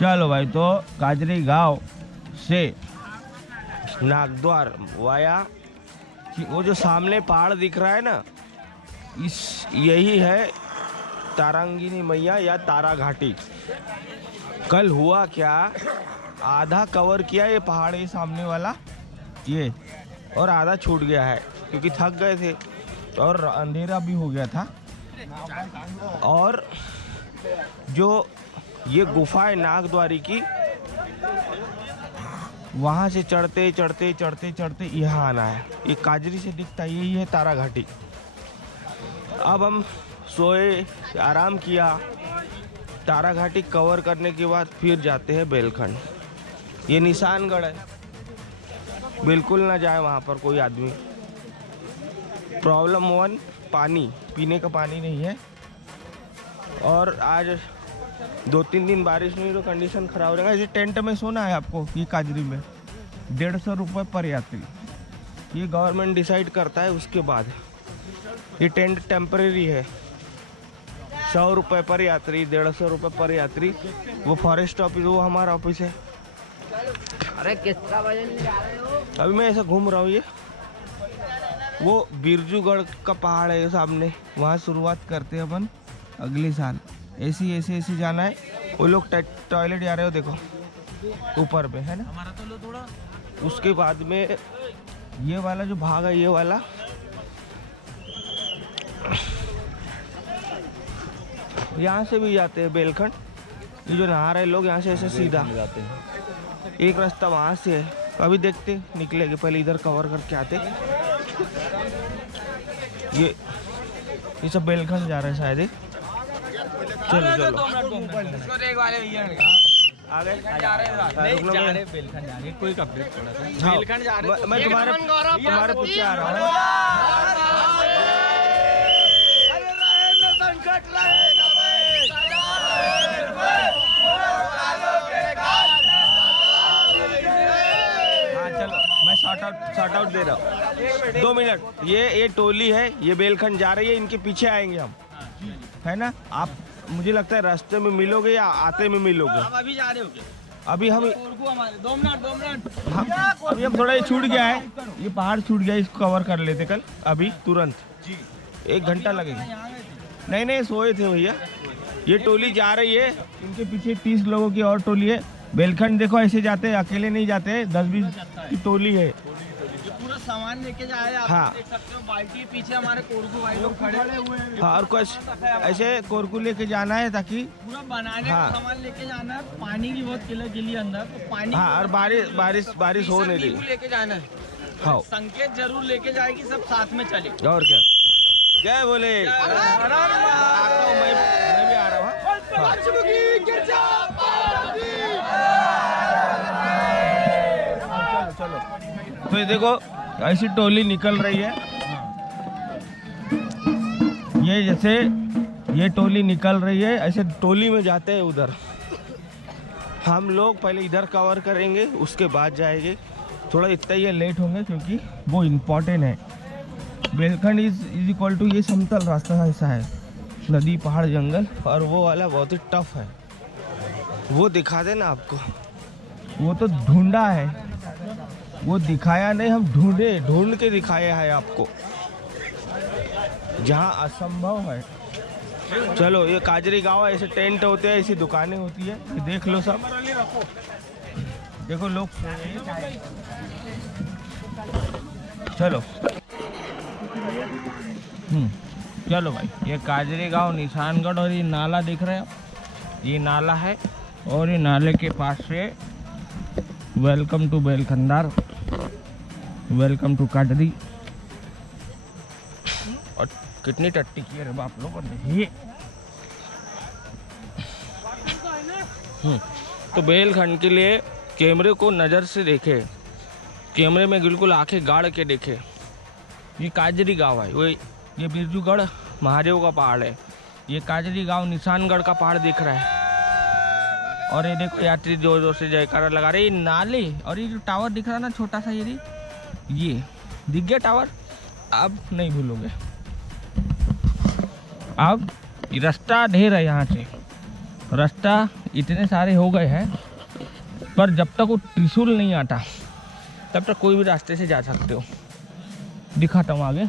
चलो भाई, तो काजरी गांव से नागद्वार वाया, वो जो सामने पहाड़ दिख रहा है ना, यही है तारांगिनी मैया या तारा घाटी। कल हुआ क्या, आधा कवर किया ये पहाड़, ये सामने वाला ये, और आधा छूट गया है क्योंकि थक गए थे और अंधेरा भी हो गया था। और जो ये गुफा है नागद्वारी की, वहाँ से चढ़ते चढ़ते चढ़ते चढ़ते यहाँ आना है। ये काजरी से दिखता है, यही है तारा घाटी। अब हम सोए, आराम किया, तारा घाटी कवर करने के बाद फिर जाते हैं बेलखंड। ये निशानगढ़ है, बिल्कुल ना जाए वहाँ पर कोई आदमी। प्रॉब्लम 1, पानी, पीने का पानी नहीं है। और आज 2-3 दिन बारिश नहीं तो कंडीशन खराब रहेगा। इसे टेंट में सोना है आपको, ये काजरी में 150 रुपये पर यात्री, ये गवर्नमेंट डिसाइड करता है। उसके बाद ये टेंट टेम्परेरी है, 100 रुपये पर यात्री, 150 रुपये पर यात्री। वो फॉरेस्ट ऑफिस, वो हमारा ऑफिस है। अरे किसका वजन जा रहे हो? अभी मैं ऐसा घूम रहा हूँ। ये वो बिरजूगढ़ का पहाड़ है सामने, वहाँ शुरुआत करते हैं अपन अगले साल। ऐसी जाना है। वो लोग टॉयलेट जा रहे हो, देखो ऊपर पे है ना। हमारा तो लो थोड़ा। उसके बाद में ये वाला जो भाग है, ये वाला यहाँ से भी जाते हैं बेलखंड। ये जो नहा रहे लोग यहाँ से ऐसे सीधा जाते हैं। एक रास्ता वहाँ से है, अभी देखते निकलेंगे, पहले इधर कवर करके आते। ये सब बेलखंड जा रहे हैं शायद। चलो चलो आ गए, बेलखंड जा रहे, कोई कपड़े थोड़ा सा हाँ, बेलखंड जा रहे। मैं तुम्हारे पीछे आ रहा हूँ। हाँ चलो, मैं शॉर्ट आउट दे रहा हूँ। 2 मिनट। ये टोली है, ये बेलखंड जा रही है, इनके पीछे आएंगे हम, है ना। आप मुझे लगता है रास्ते में मिलोगे या आते में मिलोगे। आप अभी जा रहे हो क्या? अभी हम 2 मिनट अभी हम थोड़ा, ये छूट गया है, ये पहाड़ छूट गया, इसको कवर कर लेते कल, अभी तुरंत जी। 1 घंटा लगेगा। नहीं सोए थे भैया। ये टोली जा रही है, इनके पीछे 30 लोगों की और टोली है। बेलखंड देखो ऐसे जाते हैं, अकेले नहीं जाते, 10-20 की टोली है। पूरा सामान लेके जा रहे हैं, आप हाँ। देख सकते हो। बाल्टी पीछे हमारे कोरकू भाई लोग खड़े हुए हैं। हाँ, और कुछ ऐसे कोरकू लेके जाना है ताकि पूरा बनाने हाँ। का सामान लेके जाना है। पानी की बहुत किल्लत गिली अंदर, तो पानी हाँ, और बारिश हो नहीं रही। लेके जाना है। हाँ, संकेत जरूर लेके जाएगी, सब साथ में चले। और क्या। जय बोले। आता हूँ, मैं भी आ रहा हूँ। चलो तो ये देखो, ऐसी टोली निकल रही है। ये जैसे ये टोली निकल रही है, ऐसे टोली में जाते हैं उधर। हम लोग पहले इधर कवर करेंगे, उसके बाद जाएंगे। थोड़ा इतना ही लेट होंगे क्योंकि वो इम्पोर्टेंट है। बेलखंड इज इक्वल टू, ये समतल रास्ता ऐसा है, नदी पहाड़ जंगल, और वो वाला बहुत ही टफ है। वो दिखा देना आपको, वो तो ढूंढा है, वो दिखाया नहीं, हम ढूंढ के दिखाया है आपको, जहाँ असंभव है। चलो, ये काजरी गांव है, ऐसे टेंट होते हैं, ऐसी दुकानें होती है, ये देख लो सब। देखो लोग, चलो चलो भाई, ये काजरी गांव निशानगढ़, और ये नाला दिख रहा है, ये नाला है, और ये नाले के पास से वेलकम टू बेलखंडार, वेलकम टू काजरी। और कितनी टट्टी की है बाप लोगों ने ये। तो बेलखंड के लिए कैमरे को नज़र से देखे, कैमरे में बिल्कुल आंखें गाड़ के देखे। ये काजरी गांव है, वो ये बिरजूगढ़ महादेव का पहाड़ है, ये काजरी गांव निशानगढ़ का पहाड़ दिख रहा है। और ये देखो यात्री जोर जोर से जयकारा लगा रहे। ये नाले और ये जो टावर दिख रहा है ना, छोटा सा, ये दिख गया टावर। अब नहीं भूलोगे, अब रास्ता ढेर है यहाँ से, रास्ता इतने सारे हो गए हैं, पर जब तक वो त्रिशूल नहीं आता तब तक कोई भी रास्ते से जा सकते हो। दिखाता हूँ आगे।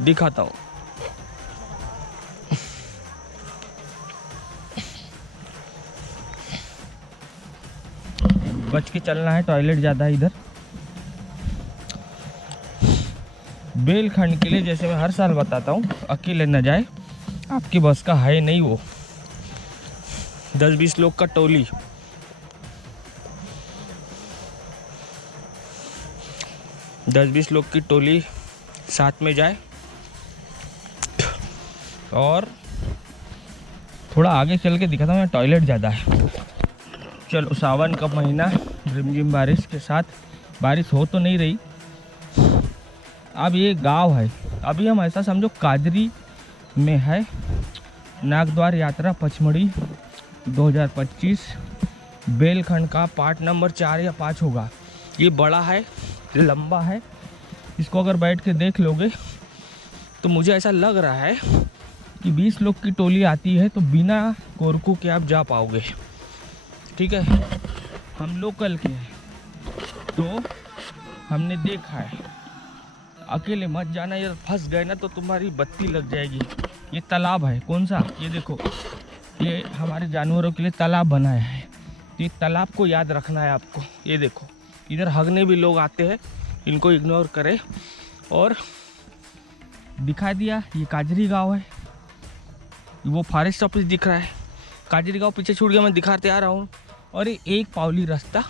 दिखाता हूँ। बच के चलना है, टॉयलेट ज़्यादा है इधर। बेलखंड के लिए जैसे मैं हर साल बताता हूँ, अकेले न जाए, आपकी बस का है नहीं वो। 10-20 लोग का टोली, 10-20 लोग की टोली साथ में जाए। और थोड़ा आगे चल के दिखाता हूँ, टॉयलेट ज़्यादा है। चलो, सावन का महीना, रिमझिम बारिश के साथ, बारिश हो तो नहीं रही। अब ये गांव है, अभी हम ऐसा समझो काजरी में है। नागद्वार यात्रा पचमढ़ी 2025 बेलखंड का पार्ट नंबर 4 या 5 होगा। ये बड़ा है, लंबा है। इसको अगर बैठ के देख लोगे तो मुझे ऐसा लग रहा है कि 20 लोग की टोली आती है तो बिना कोरकू के आप जा पाओगे। ठीक है, हम लोकल के हैं तो हमने देखा है। अकेले मत जाना, यार फंस गए ना तो तुम्हारी बत्ती लग जाएगी। ये तालाब है, कौन सा, ये देखो, ये हमारे जानवरों के लिए तालाब बनाया है। तो ये तालाब को याद रखना है आपको। ये देखो, इधर हगने भी लोग आते हैं, इनको इग्नोर करें। और दिखा दिया, ये काजरी गांव है। वो फॉरेस्ट ऑफिस दिख रहा है, काजरी गांव पीछे छूट गया, मैं दिखाते आ रहा हूँ। और ये एक पावली रास्ता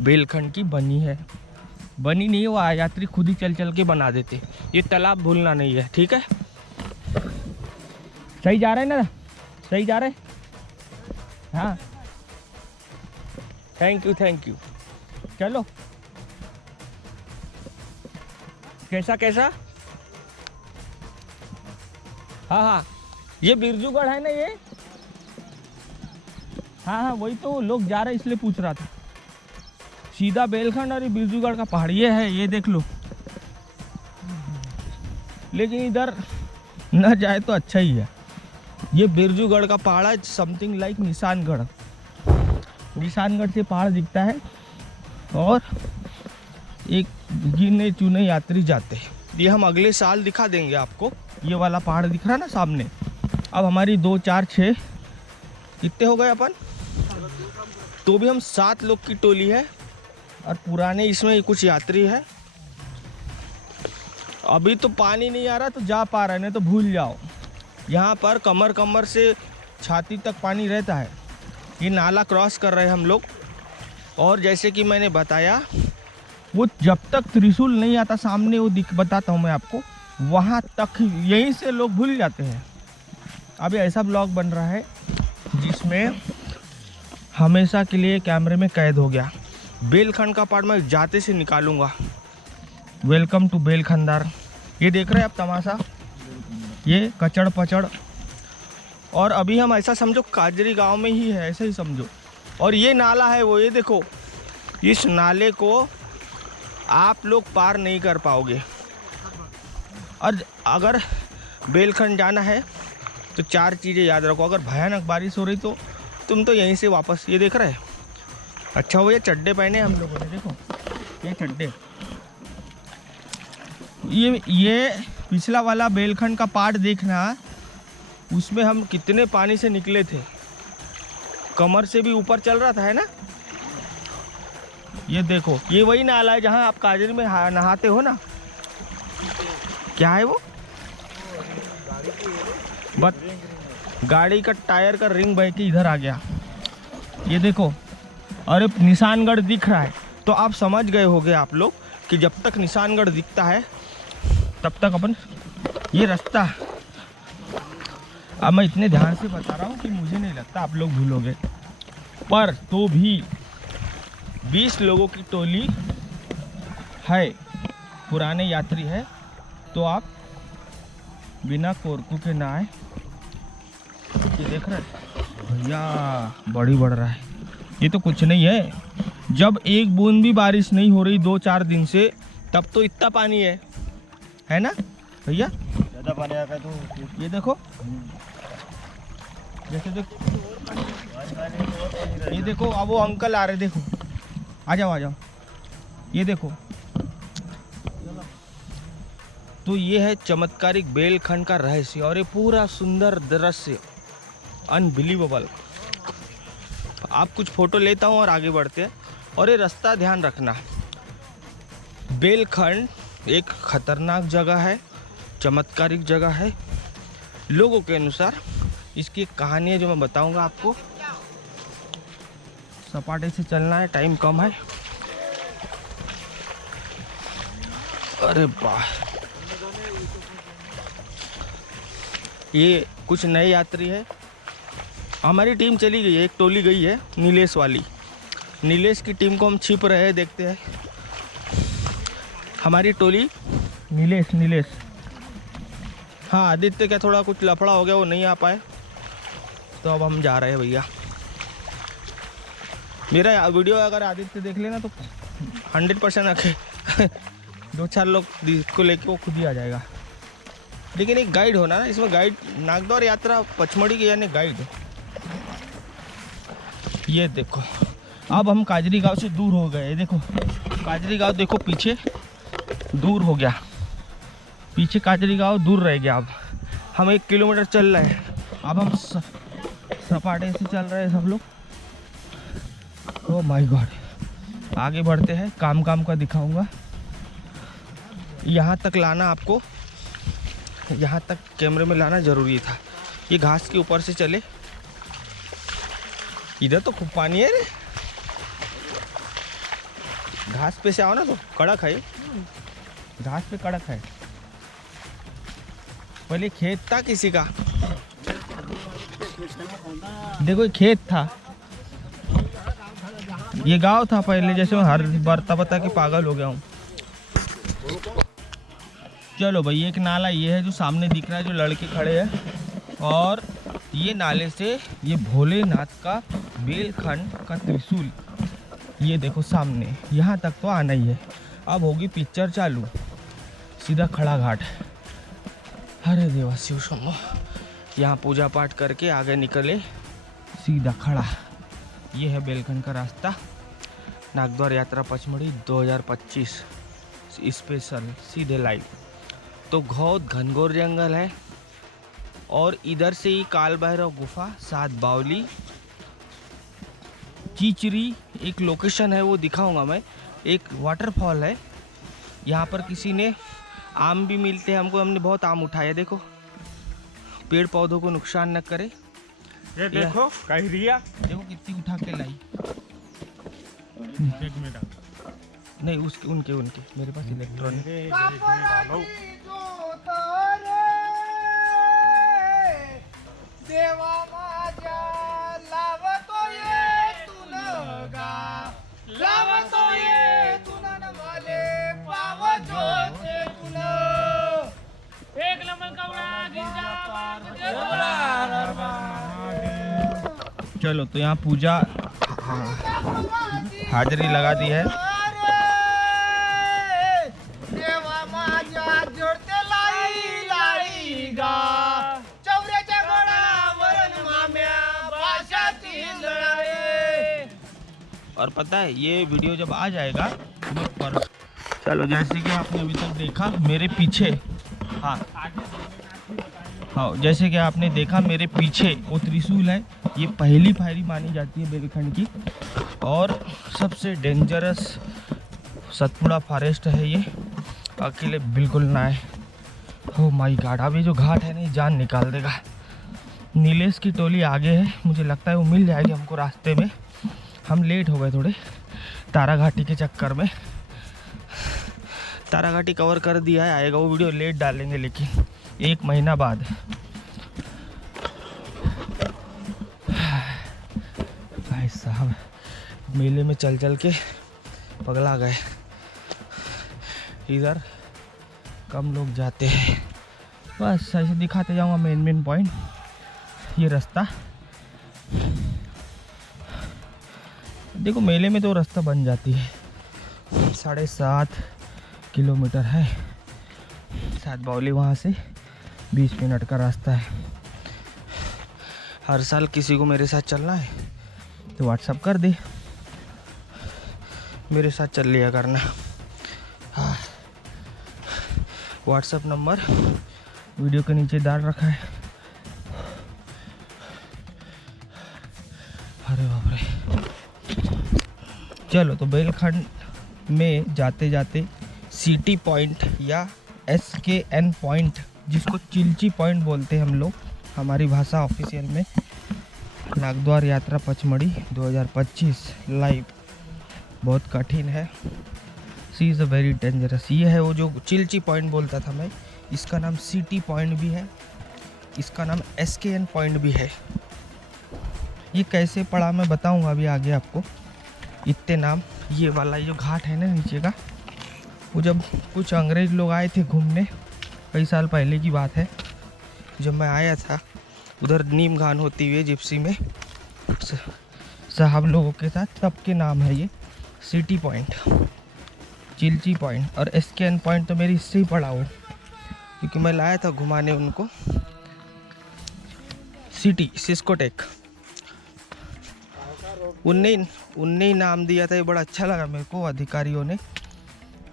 बेलखंड की बनी है, बनी नहीं है, वो यात्री खुद ही चल चल के बना देते। ये तालाब भूलना नहीं है, ठीक है। सही जा रहे हैं ना, सही जा रहे हैं। हाँ, थैंक यू। चलो, कैसा। हाँ, ये बिरजूगढ़ है ना ये। हाँ, वही तो लोग जा रहे हैं इसलिए पूछ रहा था। सीधा बेलखंड और ये बिरजूगढ़ का पहाड़ ये है, ये देख लो। लेकिन इधर न जाए तो अच्छा ही है। ये बिरजूगढ़ का पहाड़ है, समथिंग लाइक निशानगढ़ से पहाड़ दिखता है। और एक गिने चुने यात्री जाते हैं। ये हम अगले साल दिखा देंगे आपको। ये वाला पहाड़ दिख रहा है ना सामने। अब हमारी 2, 4, 6 कितने हो गए अपन, तो भी हम 7 लोग की टोली है। और पुराने इसमें कुछ यात्री है। अभी तो पानी नहीं आ रहा तो जा पा रहे, नहीं तो भूल जाओ। यहाँ पर कमर से छाती तक पानी रहता है। ये नाला क्रॉस कर रहे हैं हम लोग। और जैसे कि मैंने बताया, वो जब तक त्रिशूल नहीं आता सामने, वो बताता हूँ मैं आपको, वहाँ तक यहीं से लोग भूल जाते हैं। अभी ऐसा ब्लॉग बन रहा है जिसमें हमेशा के लिए कैमरे में कैद हो गया। बेलखंड का पार्ट मैं जाते से निकालूंगा। Welcome to Belkhandar. ये देख रहे हैं आप तमाशा, ये कचड़ पचड़। और अभी हम ऐसा समझो काजरी गांव में ही है, ऐसा ही समझो। और ये नाला है वो, ये देखो, इस नाले को आप लोग पार नहीं कर पाओगे। और अगर बेलखंड जाना है तो 4 चीज़ें याद रखो। अगर भयानक बारिश हो रही तो तुम तो यहीं से वापस, ये देख रहे हैं, अच्छा वो ये चड्डे पहने हम लोगों ने, देखो ये चड्डे। ये पिछला वाला बेलखंड का पार्ट देखना, उसमें हम कितने पानी से निकले थे, कमर से भी ऊपर चल रहा था, है ना। ये देखो, ये वही नाला है जहाँ आप काजरी में नहाते हो ना। क्या है वो, गाड़ी का टायर का रिंग बह के इधर आ गया। ये देखो, अरे निशानगढ़ दिख रहा है। तो आप समझ गए होंगे आप लोग कि जब तक निशानगढ़ दिखता है तब तक अपन, ये रास्ता, अब मैं इतने ध्यान से बता रहा हूँ कि मुझे नहीं लगता आप लोग भूलोगे। पर तो भी 20 लोगों की टोली है, पुराने यात्री है, तो आप बिना कोरकू के ना आए। ये देख रहे भैया, बड़ी बढ़ रहा है। ये तो कुछ नहीं है, जब एक बूंद भी बारिश नहीं हो रही 2-4 दिन से, तब तो इतना पानी है ना भैया? ज़्यादा पानी आ गया तो ये देखो, जैसे देखो, ये देखो, अब वो अंकल आ रहे, देखो, आ जाओ, ये देखो। तो ये है चमत्कारिक बेलखंड का रहस्य, और ये पूरा सुंदर दृश्य, अनबिलीवेबल। आप कुछ फोटो लेता हूँ और आगे बढ़ते हैं। और ये रास्ता ध्यान रखना, बेलखंड एक खतरनाक जगह है, चमत्कारिक जगह है लोगों के अनुसार। इसकी एक कहानी है जो मैं बताऊंगा आपको। सपाटे से चलना है, टाइम कम है। अरे वाह, ये कुछ नए यात्री है। हमारी टीम चली गई है, एक टोली गई है नीलेश वाली। नीलेश की टीम को हम छिप रहे हैं, देखते हैं। हमारी टोली नीलेश। हाँ, आदित्य क्या थोड़ा कुछ लफड़ा हो गया, वो नहीं आ पाए, तो अब हम जा रहे हैं भैया। मेरा वीडियो अगर आदित्य देख लेना तो 100% आके 2-4 लोग को लेके वो खुद ही आ जाएगा। लेकिन एक गाइड होना ना इसमें, गाइड नागद्वार यात्रा पचमढ़ी के यानी गाइड। ये देखो, अब हम काजरी गांव से दूर हो गए। देखो काजरी गांव, देखो पीछे दूर हो गया, पीछे काजरी गांव दूर रह गया। अब हम 1 किलोमीटर चल रहे हैं। अब हम सपाटे से चल रहे हैं सब लोग। ओह माय गॉड, आगे बढ़ते हैं। काम का दिखाऊंगा। यहाँ तक लाना, आपको यहाँ तक कैमरे में लाना ज़रूरी था। ये घास के ऊपर से चले, इधर तो खूब पानी है रे। घास पे से आओ ना तो कड़क है, घास पे कड़क है। पहले खेत था किसी का, देखो ये खेत था, ये गांव था पहले। जैसे मैं हर बता के पागल हो गया हूँ। चलो भाई, एक नाला ये है जो सामने दिख रहा है, जो लड़के खड़े हैं। और ये नाले से ये भोलेनाथ का बेलखंड का त्रिशूल, ये देखो सामने, यहाँ तक तो आना ही है। अब होगी पिक्चर चालू, सीधा खड़ा घाट। अरे देवा शिव शंभो। यहाँ पूजा पाठ करके आगे निकले, सीधा खड़ा। ये है बेलखंड का रास्ता। नागद्वार यात्रा पचमढ़ी 2025 स्पेशल, सीधे लाइव। तो बहुत घनघोर जंगल है, और इधर से ही काल भैरव गुफा, 7 बावली, चीचरी एक लोकेशन है, वो दिखाऊंगा मैं। एक वाटरफॉल है, यहाँ पर किसी ने आम भी मिलते हैं हमको, हमने बहुत आम उठाया। देखो, पेड़ पौधों को नुकसान न करे। ये देखो कहरिया, देखो कितनी उठा के लाई। नहीं उसके उनके मेरे पास इलेक्ट्रॉनिक। चलो, तो यहाँ पूजा हाजिरी लगा दी है। और पता है ये वीडियो जब आ जाएगा पर, चलो जैसे कि आपने अभी तक देखा मेरे पीछे, हाँ जैसे कि आपने देखा मेरे पीछे वो त्रिशूल है। ये पहली फायरी मानी जाती है बेलखंड की, और सबसे डेंजरस सतपुड़ा फॉरेस्ट है ये। अकेले बिल्कुल ना है। ओह माय गॉड, अभी जो घाट है ना जान निकाल देगा। नीलेश की टोली आगे है, मुझे लगता है वो मिल जाएगी हमको रास्ते में। हम लेट हो गए थोड़े तारा घाटी के चक्कर में। तारा घाटी कवर कर दिया है, आएगा वो वीडियो, लेट डालेंगे लेकिन 1 महीना बाद। भाई साहब, मेले में चल चल के पगला गए। इधर कम लोग जाते हैं, बस ऐसे दिखाते जाऊंगा मेन पॉइंट। ये रास्ता देखो मेले में तो रास्ता बन जाती है, 7.5 किलोमीटर है, सात बावली वहाँ से 20 मिनट का रास्ता है। हर साल किसी को मेरे साथ चलना है तो व्हाट्सअप कर दे, मेरे साथ चल लिया करना। हाँ, व्हाट्सअप नंबर वीडियो के नीचे डाल रखा है। अरे बाप रे। चलो तो बेलखंड में जाते जाते सिटी पॉइंट या SKN पॉइंट, जिसको चिल्ची पॉइंट बोलते हैं हम लोग हमारी भाषा ऑफिशियल में, नागद्वार यात्रा पचमढ़ी 2025 लाइव। बहुत कठिन है, सी इज़ अ वेरी डेंजरस। ये है वो जो चिल्ची पॉइंट बोलता था मैं, इसका नाम सिटी पॉइंट भी है, इसका नाम SKN पॉइंट भी है। ये कैसे पड़ा मैं बताऊंगा अभी आगे आपको। इतने नाम, ये वाला जो घाट है ना नीचे का, वो जब कुछ अंग्रेज लोग आए थे घूमने, कई साल पहले की बात है, जब मैं आया था उधर नीम घान होती हुई जिप्सी में साहब लोगों के साथ, तब के नाम है ये सिटी पॉइंट, चिल्ची पॉइंट। और SKN पॉइंट तो मेरी इससे ही पड़ा हो, क्योंकि मैं लाया था घुमाने उनको सिटी सिस्कोटेक, उनने ही नाम दिया था। ये बड़ा अच्छा लगा मेरे को अधिकारियों ने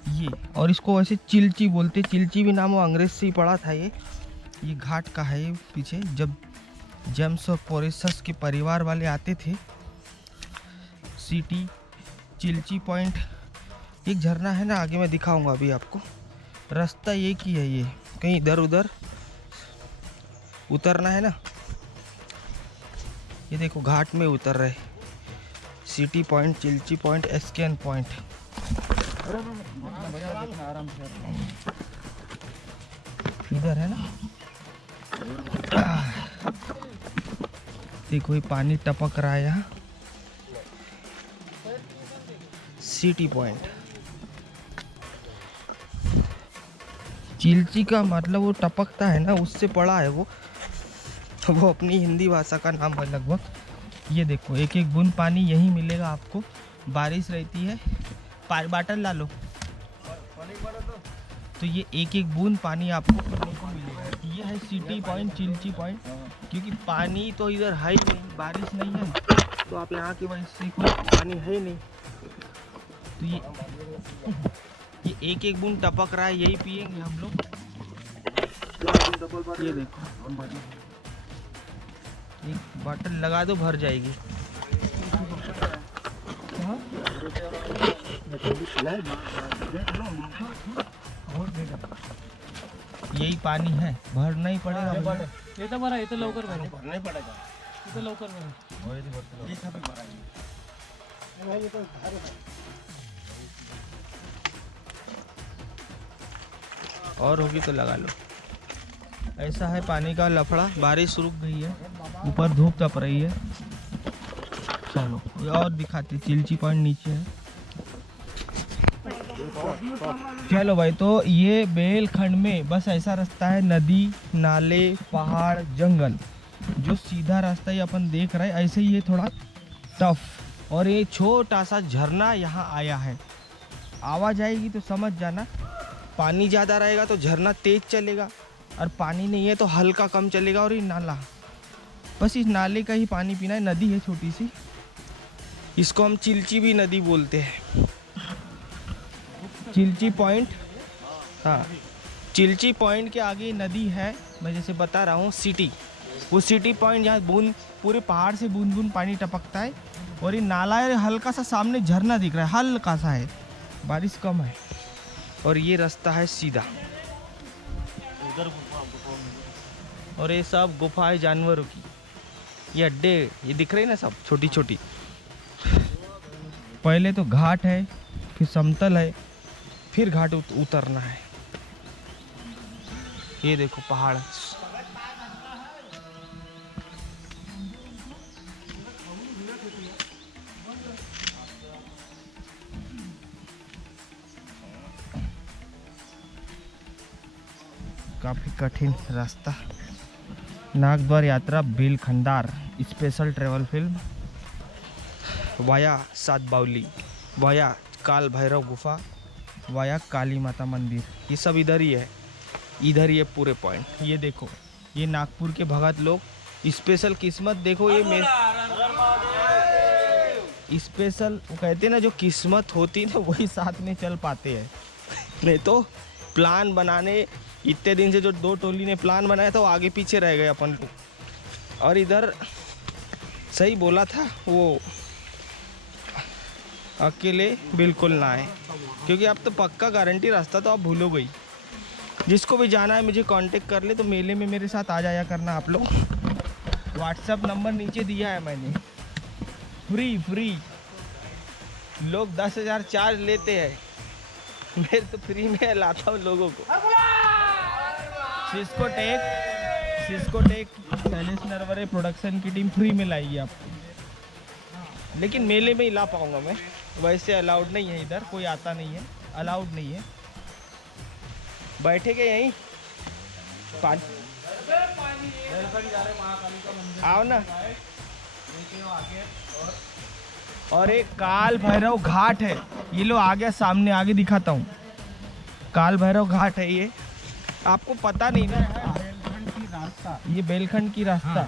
ये। और इसको वैसे चिल्ची बोलते, चिल्ची भी नाम वो अंग्रेज से ही पड़ा था। ये घाट का है। ये पीछे जब जेम्स और पोरेसस के परिवार वाले आते थे, सिटी चिल्ची पॉइंट। एक झरना है ना आगे, मैं दिखाऊंगा अभी आपको। रास्ता ये की है, ये कहीं इधर उधर उतरना है ना, ये देखो घाट में उतर रहे। City point, Chilchi point, SKN point. इधर है ना, देखो ये पानी टपक रहा है यहाँ, सिटी पॉइंट। चिल्ची का मतलब वो टपकता है ना, उससे पड़ा है वो अपनी हिंदी भाषा का नाम है लगभग। ये देखो एक एक बूंद पानी यहीं मिलेगा आपको, बारिश रहती है। बाटल ला लो, तो ये एक एक बूंद पानी आपको पीने को मिलेगा। ये है सिटी पॉइंट, चिल्ची पॉइंट। क्योंकि पानी तो इधर है ही नहीं, बारिश नहीं है, तो आप यहाँ की वजह से कोई पानी है नहीं, तो ये एक एक बूंद टपक रहा है, यही पिएंगे हम लोग। ये देखो एक बॉटल लगा दो, भर जाएगी। यही पानी है, भरना ही पड़ेगा। ये तो भरा, ये तो लवकर भरा, पड़ेगा, ये तो लवकर भरा। और होगी तो लगा लो। ऐसा है पानी का लफड़ा। बारिश रुक गई है, ऊपर धूप तप रही है। चलो और दिखाते, चिल्ची पॉइंट नीचे है। चलो भाई, तो ये बेलखंड में बस ऐसा रास्ता है, नदी, नाले, पहाड़, जंगल। जो सीधा रास्ता ये अपन देख रहे हैं, ऐसे ही ये थोड़ा टफ। और ये छोटा सा झरना यहाँ आया है। आवाज आएगी तो समझ जाना, पानी ज़्यादा रहेगा तो झरना तेज चलेगा, और पानी नहीं है तो हल्का कम चलेगा। और ये नाला, बस इस नाले का ही पानी पीना है। नदी है छोटी सी, इसको हम चिल्ची भी नदी बोलते हैं, चिल्ची पॉइंट। हाँ, चिल्ची पॉइंट के आगे नदी है, मैं जैसे बता रहा हूँ सिटी, वो सिटी पॉइंट जहाँ बूंद पूरे पहाड़ से बूंद बूंद पानी टपकता है। और ये नाला है, हल्का सा सामने झरना दिख रहा है, हल्का सा है, बारिश कम है। और ये रास्ता है सीधा, और ये सब गुफा है जानवरों की। ये अड्डे ये दिख रहे हैं ना सब, छोटी छोटी। पहले तो घाट है, फिर समतल है, फिर घाट उतरना है। ये देखो पहाड़, काफी कठिन रास्ता। नागद्वार यात्रा बेलखंडार स्पेशल ट्रेवल फिल्म। वाया सात बावली, वाया काल भैरव गुफा, वाया काली माता मंदिर, ये सब इधर ही है। इधर ही है पूरे पॉइंट। ये देखो, ये नागपुर के भगत लोग स्पेशल किस्मत देखो। ये मेरे स्पेशल वो कहते हैं ना, जो किस्मत होती है वही साथ में चल पाते हैं। नहीं तो प्लान बनाने इतने दिन से जो दो टोली ने प्लान बनाया था वो आगे पीछे रह गए अपन लोग। और इधर सही बोला था वो, अकेले बिल्कुल ना आए, क्योंकि अब तो पक्का गारंटी रास्ता तो आप भूलोगे ही। जिसको भी जाना है मुझे कांटेक्ट कर ले, तो मेले में मेरे साथ आ जाया करना आप लोग। व्हाट्सएप नंबर नीचे दिया है मैंने। फ्री लोग 10,000 चार्ज लेते हैं, मैं तो फ्री में लाता हूँ लोगों को। Cisco tech Shailesh Narware production की टीम फ्री में लाएगी आपको, लेकिन मेले में ही ला पाऊँगा मैं। वैसे अलाउड नहीं है, इधर कोई आता नहीं है, अलाउड नहीं है। बैठेंगे यहीं आओ ना। और एक काल भैरव घाट है, ये लो आ गया सामने, आगे दिखाता हूँ। काल भैरव घाट है ये, आपको पता नहीं ना, ये बेलखंड की रास्ता।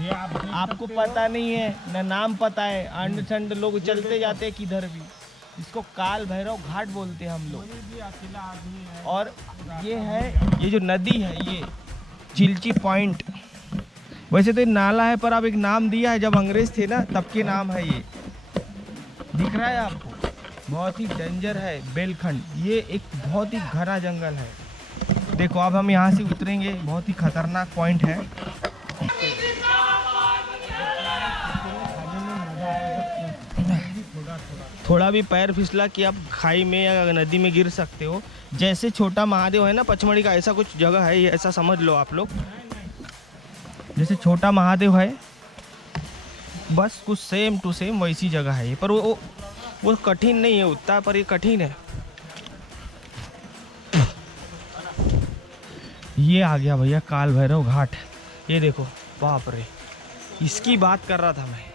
ये आपको पता नहीं है ना, नाम पता है, अंड चंड लोग चलते जाते हैं किधर भी। इसको काल भैरव घाट बोलते हैं हम लोग। और ये है, ये जो नदी है ये चिल्ची पॉइंट। वैसे तो नाला है, पर अब एक नाम दिया है, जब अंग्रेज थे ना तब के नाम है ये। दिख रहा है आपको, बहुत ही डेंजर है बेलखंड। ये एक बहुत ही घना जंगल है। देखो अब हम यहाँ से उतरेंगे, बहुत ही खतरनाक पॉइंट है। थोड़ा भी पैर फिसला कि आप खाई में या नदी में गिर सकते हो। जैसे छोटा महादेव है ना पचमढ़ी का, ऐसा कुछ जगह है ये, ऐसा समझ लो आप लोग। जैसे छोटा महादेव है, बस कुछ सेम टू सेम वैसी जगह है ये। पर वो कठिन नहीं है उतना, पर ये कठिन है। ये आ गया भैया काल भैरव घाट। ये देखो, बाप रे, इसकी बात कर रहा था मैं।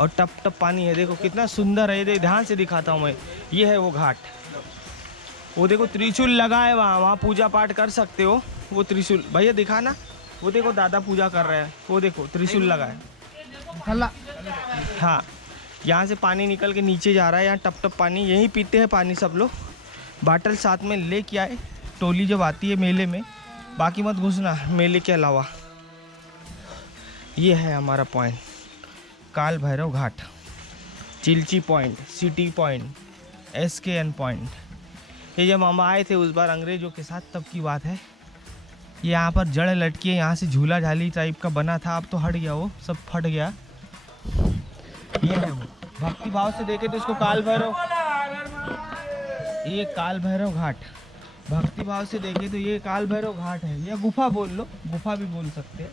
और टप टप पानी है, देखो कितना सुंदर है। ये ध्यान से दिखाता हूँ मैं, ये है वो घाट। वो देखो त्रिशूल लगा है वहाँ पूजा पाठ कर सकते हो। वो त्रिशूल भैया दिखाना, वो देखो दादा पूजा कर रहे हैं, वो देखो त्रिशूल लगा है। हाँ, यहाँ से पानी निकल के नीचे जा रहा है, यहाँ टप टप पानी, यहीं पीते हैं पानी सब लोग। बाटल साथ में लेके आए, टोली जब आती है मेले में, बाकी मत घुसना मेले के अलावा। ये है हमारा point, Kal Bhairav Ghat, Chilchi point, city point, SKN point. ये जब हम आए थे उस बार अंग्रेजों के साथ, तब की बात है। ये यहाँ पर जड़ लटकी है, यहाँ से झूला झाली टाइप का बना था, अब तो हट गया, वो सब फट गया। ये है वो, भक्ति भाव से देखे तो इसको काल भैरव, ये काल भैरव घाट, भक्ति भाव से देखे तो ये काल भैरव घाट है, या गुफा बोल लो, गुफा भी बोल सकते हैं।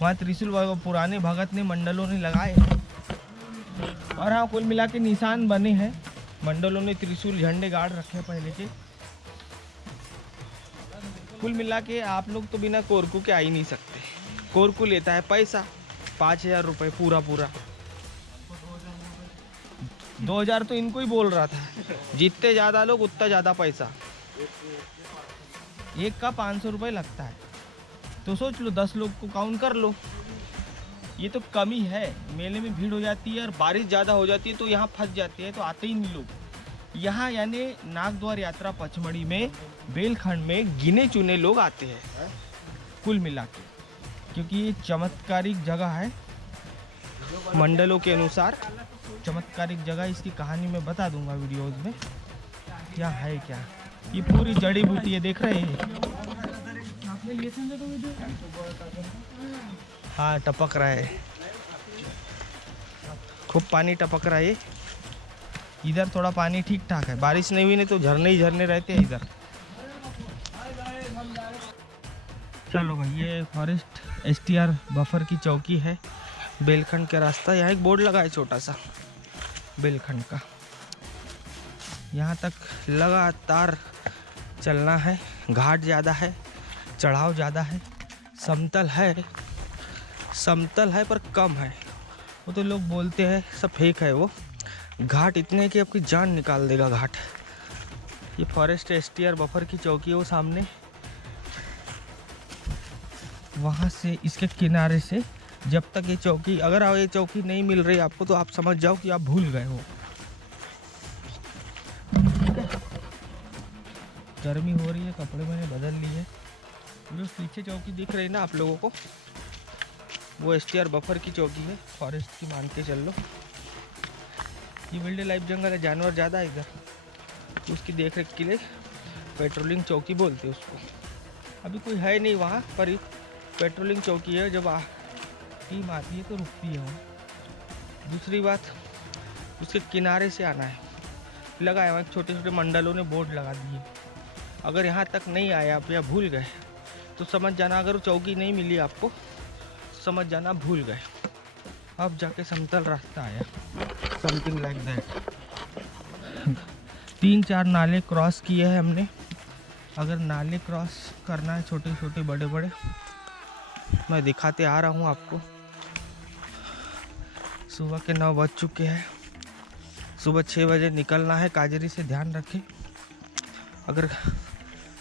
वहाँ त्रिशूल पुराने भगत ने, मंडलों ने लगाए हैं। और हाँ, कुल मिला के निशान बने हैं, मंडलों ने त्रिशूल झंडे गाड़ रखे पहले के। कुल मिला के आप लोग तो बिना कोरकू के आ ही नहीं सकते। कोरकू लेता है पैसा, 5,000 रुपये पूरा। 2,000 तो इनको ही बोल रहा था, जितने ज़्यादा लोग उतना ज़्यादा पैसा। एक का 500 रुपये लगता है, तो सोच लो 10 लोग को काउंट कर लो। ये तो कमी है, मेले में भीड़ हो जाती है और बारिश ज़्यादा हो जाती है तो यहाँ फंस जाते हैं, तो आते ही नहीं लोग यहाँ। यानी नागद्वार यात्रा पचमढ़ी में, बेलखंड में गिने चुने लोग आते हैं कुल मिला के, क्योंकि ये चमत्कारिक जगह है। मंडलों के अनुसार चमत्कारिक जगह, इसकी कहानी मैं बता दूंगा वीडियोस में क्या है क्या। ये पूरी जड़ी बूटी है, देख रहे हैं। हाँ, टपक रहा है, खूब पानी टपक रहा है। इधर थोड़ा पानी ठीक ठाक है, बारिश नहीं हुई, नहीं तो झरने ही झरने रहते हैं इधर। चलो भाई, ये फॉरेस्ट STR बफर की चौकी है, बेलखंड का रास्ता। यहाँ एक बोर्ड लगा है छोटा सा बेलखंड का, यहाँ तक लगातार चलना है। घाट ज़्यादा है, चढ़ाव ज़्यादा है, समतल है पर कम है। वो तो लोग बोलते हैं सब फेक है। वो घाट इतने कि आपकी जान निकाल देगा घाट। ये फॉरेस्ट एसटीआर बफर की चौकी है वो सामने, वहाँ से इसके किनारे से जब तक ये चौकी, अगर ये चौकी नहीं मिल रही आपको तो आप समझ जाओ कि आप भूल गए हो। गर्मी हो रही है, कपड़े मैंने बदल लिए। जो पीछे चौकी दिख रही है ना आप लोगों को, वो एसटीआर बफर की चौकी है, फॉरेस्ट की मान के चल लो। ये वाइल्ड लाइफ जंगल है, जानवर ज़्यादा है इधर, तो उसकी देख रेख के लिए पेट्रोलिंग चौकी बोलते हैं उसको। अभी कोई है नहीं वहाँ पर, पेट्रोलिंग चौकी है। जब टीम आती है तो रुकती है वहाँ। दूसरी बात, उसके किनारे से आना है, लगा है वहाँ छोटे छोटे मंडलों ने बोर्ड लगा दिए। अगर यहाँ तक नहीं आए आप या भूल गए तो समझ जाना, अगर चौकी नहीं मिली आपको समझ जाना भूल गए। अब जाके समतल रास्ता आया, समथिंग लाइक दैट। 3-4 नाले क्रॉस किए हैं हमने। अगर नाले क्रॉस करना है छोटे छोटे बड़े बड़े, मैं दिखाते आ रहा हूँ आपको। सुबह के 9 बज चुके हैं। सुबह 6 बजे निकलना है काजरी से, ध्यान रखें। अगर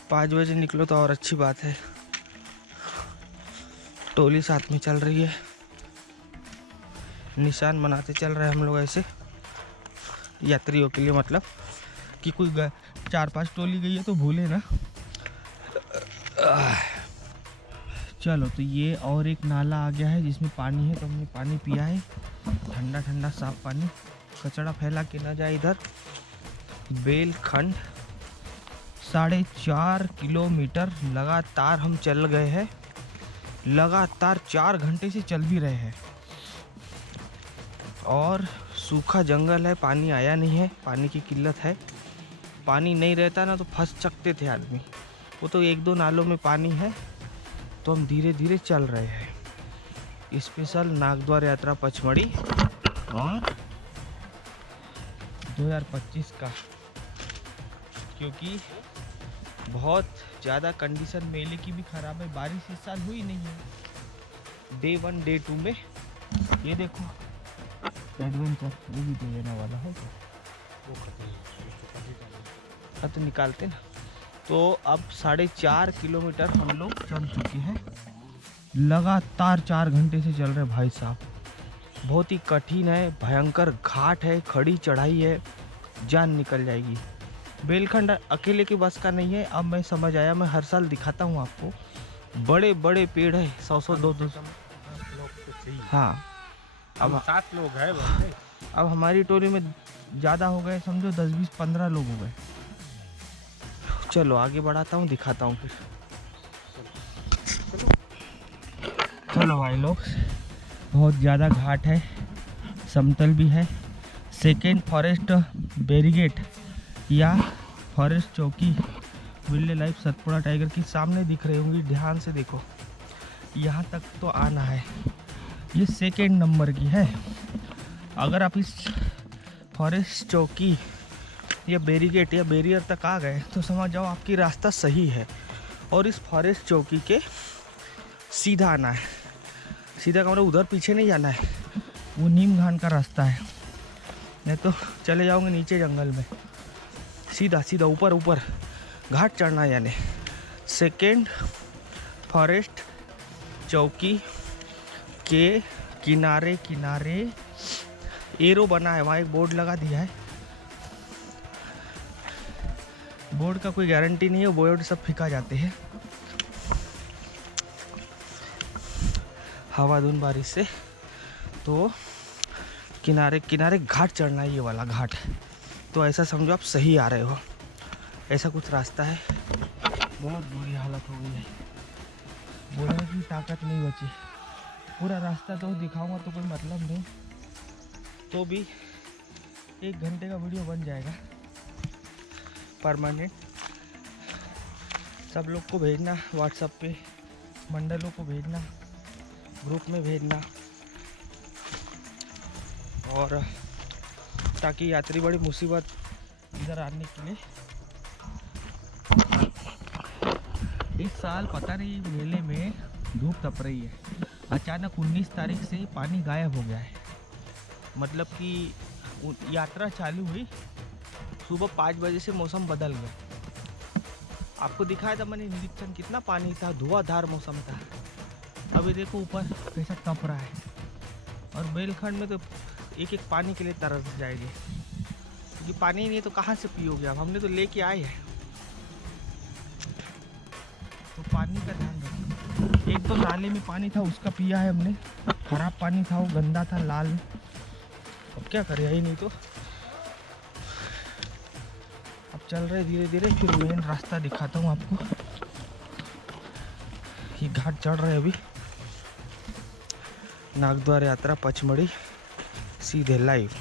5 बजे निकलो तो और अच्छी बात है। टोली साथ में चल रही है, निशान बनाते चल रहे हैं हम लोग ऐसे यात्रियों के लिए, मतलब कि कोई 4-5 टोली गई है तो भूले ना। चलो, तो ये और एक नाला आ गया है जिसमें पानी है, तो हमने पानी पिया है, ठंडा ठंडा साफ पानी। कचरा फैला के ना जाए इधर। बेलखंड 4.5 किलोमीटर लगातार हम चल गए हैं, लगातार 4 घंटे से चल भी रहे हैं। और सूखा जंगल है, पानी आया नहीं है, पानी की किल्लत है। पानी नहीं रहता ना तो फंस सकते थे आदमी। वो तो 1-2 नालों में पानी है, तो हम धीरे धीरे चल रहे हैं। स्पेशल नागद्वार यात्रा पचमढ़ी और 2025 का, क्योंकि बहुत ज़्यादा कंडीशन मेले की भी ख़राब है। बारिश इस साल हुई नहीं है। डे 1 डे 2 में ये देखो एडवेंचर, ये भी तो लेने वाला है तो निकालते ना। तो अब 4.5 किलोमीटर हम लोग चल चुके हैं, लगातार 4 घंटे से चल रहे भाई साहब। बहुत ही कठिन है, भयंकर घाट है, खड़ी चढ़ाई है, जान निकल जाएगी। बेलखंड अकेले की बस का नहीं है, अब मैं समझ आया। मैं हर साल दिखाता हूँ आपको, बड़े बड़े पेड़ है, 100-100 200 हाँ। अब 7 लोग हैं। अब हमारी टोली में ज़्यादा हो गए, समझो 10-20-15 लोग हो गए। चलो आगे बढ़ाता हूँ, दिखाता हूँ फिर। चलो भाई लोग, बहुत ज़्यादा घाट है, समतल भी है। सेकेंड फॉरेस्ट बैरिकेड या फॉरेस्ट चौकी वाइल्ड लाइफ सतपुड़ा टाइगर की सामने दिख रही होंगी, ध्यान से देखो। यहाँ तक तो आना है, ये सेकेंड नंबर की है। अगर आप इस फॉरेस्ट चौकी या बैरिकेड या बैरियर तक आ गए तो समझ जाओ आपकी रास्ता सही है। और इस फॉरेस्ट चौकी के सीधा आना है, सीधा का मतलब उधर पीछे नहीं जाना है, वो नीम घान का रास्ता है, नहीं तो चले जाओगे नीचे जंगल में। सीधा सीधा ऊपर ऊपर घाट चढ़ना है। यानी सेकेंड फॉरेस्ट चौकी के किनारे किनारे एरो बना है, वहाँ एक बोर्ड लगा दिया है। बोर्ड का कोई गारंटी नहीं है, बोर्ड सब फिका जाते हैं हवा धुन बारिश से। तो किनारे किनारे घाट चढ़ना है, ये वाला घाट। तो ऐसा समझो आप सही आ रहे हो, ऐसा कुछ रास्ता है। बहुत बुरी हालत हो गई है, बोलने की ताकत नहीं बची। पूरा रास्ता तो दिखाऊंगा तो कोई मतलब नहीं, तो भी 1 घंटे का वीडियो बन जाएगा परमानेंट। सब लोग को भेजना व्हाट्सएप पे, मंडलों को भेजना, ग्रुप में भेजना, और ताकि यात्री बड़ी मुसीबत इधर आने के लिए। इस साल पता नहीं मेले में धूप तप रही है, अचानक 19 तारीख से पानी गायब हो गया है। मतलब कि यात्रा चालू हुई सुबह 5 बजे से मौसम बदल गया। आपको दिखाया था मैंने निरीक्षण, कितना पानी था, धुआंधार मौसम था। अभी देखो ऊपर कैसा तप रहा है, और बेलखंड में तो एक एक पानी के लिए तरस जाएगी, क्योंकि पानी नहीं है तो कहाँ से पियोगे आप। हमने तो लेके आए हैं, तो पानी का ध्यान रखो। एक तो नाले में पानी था उसका पिया है हमने, खराब पानी था, वो गंदा था, लाल। अब क्या करें, यही नहीं तो। अब चल रहे धीरे धीरे, फिर मेन रास्ता दिखाता हूँ आपको। ये घाट चढ़ रहे अभी, नागद्वार यात्रा पचमढ़ी सीधे लाइव।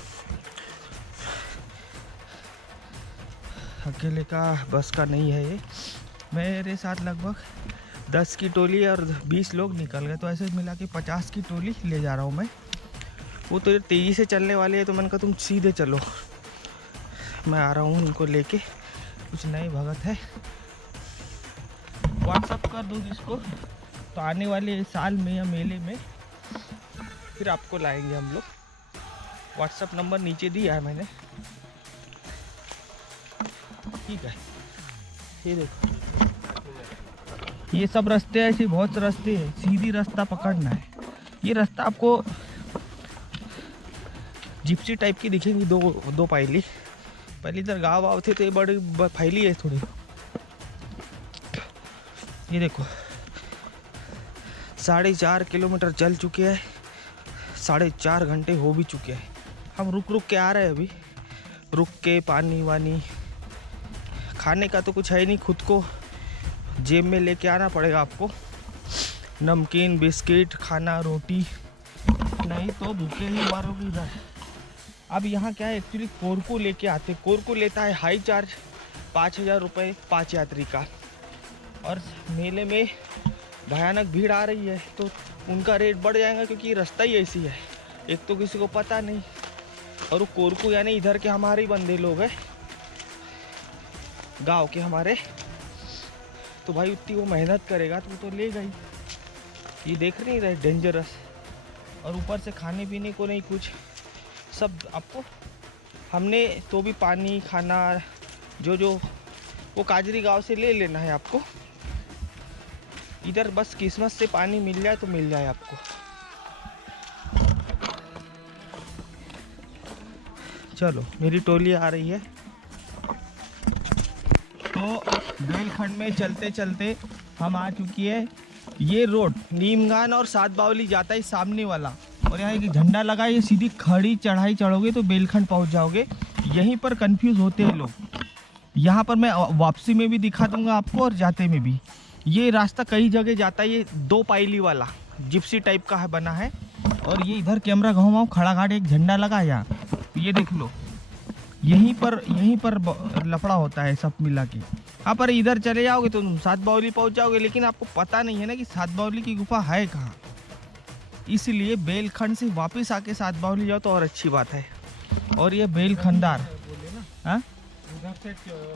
अकेले का बस का नहीं है ये, मेरे साथ लगभग 10 की टोली और 20 लोग निकल गए, तो ऐसे मिला के 50 की टोली ले जा रहा हूँ मैं। वो तो तेज़ी से चलने वाले है, तो मैंने कहा तुम सीधे चलो, मैं आ रहा हूँ उनको लेके। कुछ नए भगत है, व्हाट्सअप कर दूँ इसको, तो आने वाले साल में या मेले में फिर आपको लाएंगे हम लोग। व्हाट्सअप नंबर नीचे दिया है मैंने, ठीक है। ये देखो, ये सब रास्ते ऐसे बहुत रास्ते हैं, सीधी रास्ता पकड़ना है। ये रास्ता आपको जिप्सी टाइप की दिखेंगी, दो पायली। पहले इधर गाँव वाव थे तो ये बड़ी फैली है थोड़ी। ये देखो 4.5 किलोमीटर चल चुके हैं, 4.5 घंटे हो भी चुके हैं। हम रुक रुक के आ रहे हैं अभी, रुक के पानी वानी। खाने का तो कुछ है ही नहीं, खुद को जेब में लेके आना पड़ेगा आपको, नमकीन बिस्किट खाना, रोटी, नहीं तो भूखे ही मारोगे इधर। अब यहाँ क्या है, एक्चुअली कोरकू लेके आते, कोरकू लेता है हाई चार्ज 5,000 रुपये 5 यात्री का, और मेले में भयानक भीड़ आ रही है तो उनका रेट बढ़ जाएगा, क्योंकि रास्ता ही ऐसी है, एक तो किसी को पता नहीं। और वो कोरकू यानी इधर के हमारे ही बंदे लोग हैं, गांव के हमारे, तो भाई उतनी वो मेहनत करेगा तो वो तो लेगा ही। ये देख नहीं रहे डेंजरस, और ऊपर से खाने पीने को नहीं कुछ, सब आपको हमने तो भी पानी खाना जो वो काजरी गांव से ले लेना है आपको। इधर बस किस्मत से पानी मिल जाए तो मिल जाए आपको। चलो मेरी टोली आ रही है, तो बेलखंड में चलते चलते हम आ चुकी है। ये रोड नीमगान और सात बावली जाता है सामने वाला, और यहाँ एक झंडा लगा है, ये सीधी खड़ी चढ़ाई चढ़ोगे तो बेलखंड पहुँच जाओगे। यहीं पर कंफ्यूज होते हैं लोग, यहाँ पर मैं वापसी में भी दिखा दूंगा आपको और जाते में भी। ये रास्ता कई जगह जाता है, ये 2 पायली वाला जिप्सी टाइप का है बना है, और ये इधर कैमरा घुमाओ, खड़ा घाट एक झंडा लगा है यहाँ, ये देख लो। यहीं पर लफड़ा होता है सब मिला के। हाँ, पर इधर चले जाओगे तो तुम सात बावली पहुँच जाओगे, लेकिन आपको पता नहीं है ना कि सात बावली की गुफा है कहाँ। इसलिए बेलखंड से वापस आके सात बावली जाओ तो और अच्छी बात है। और ये बेलखंडार, हाँ,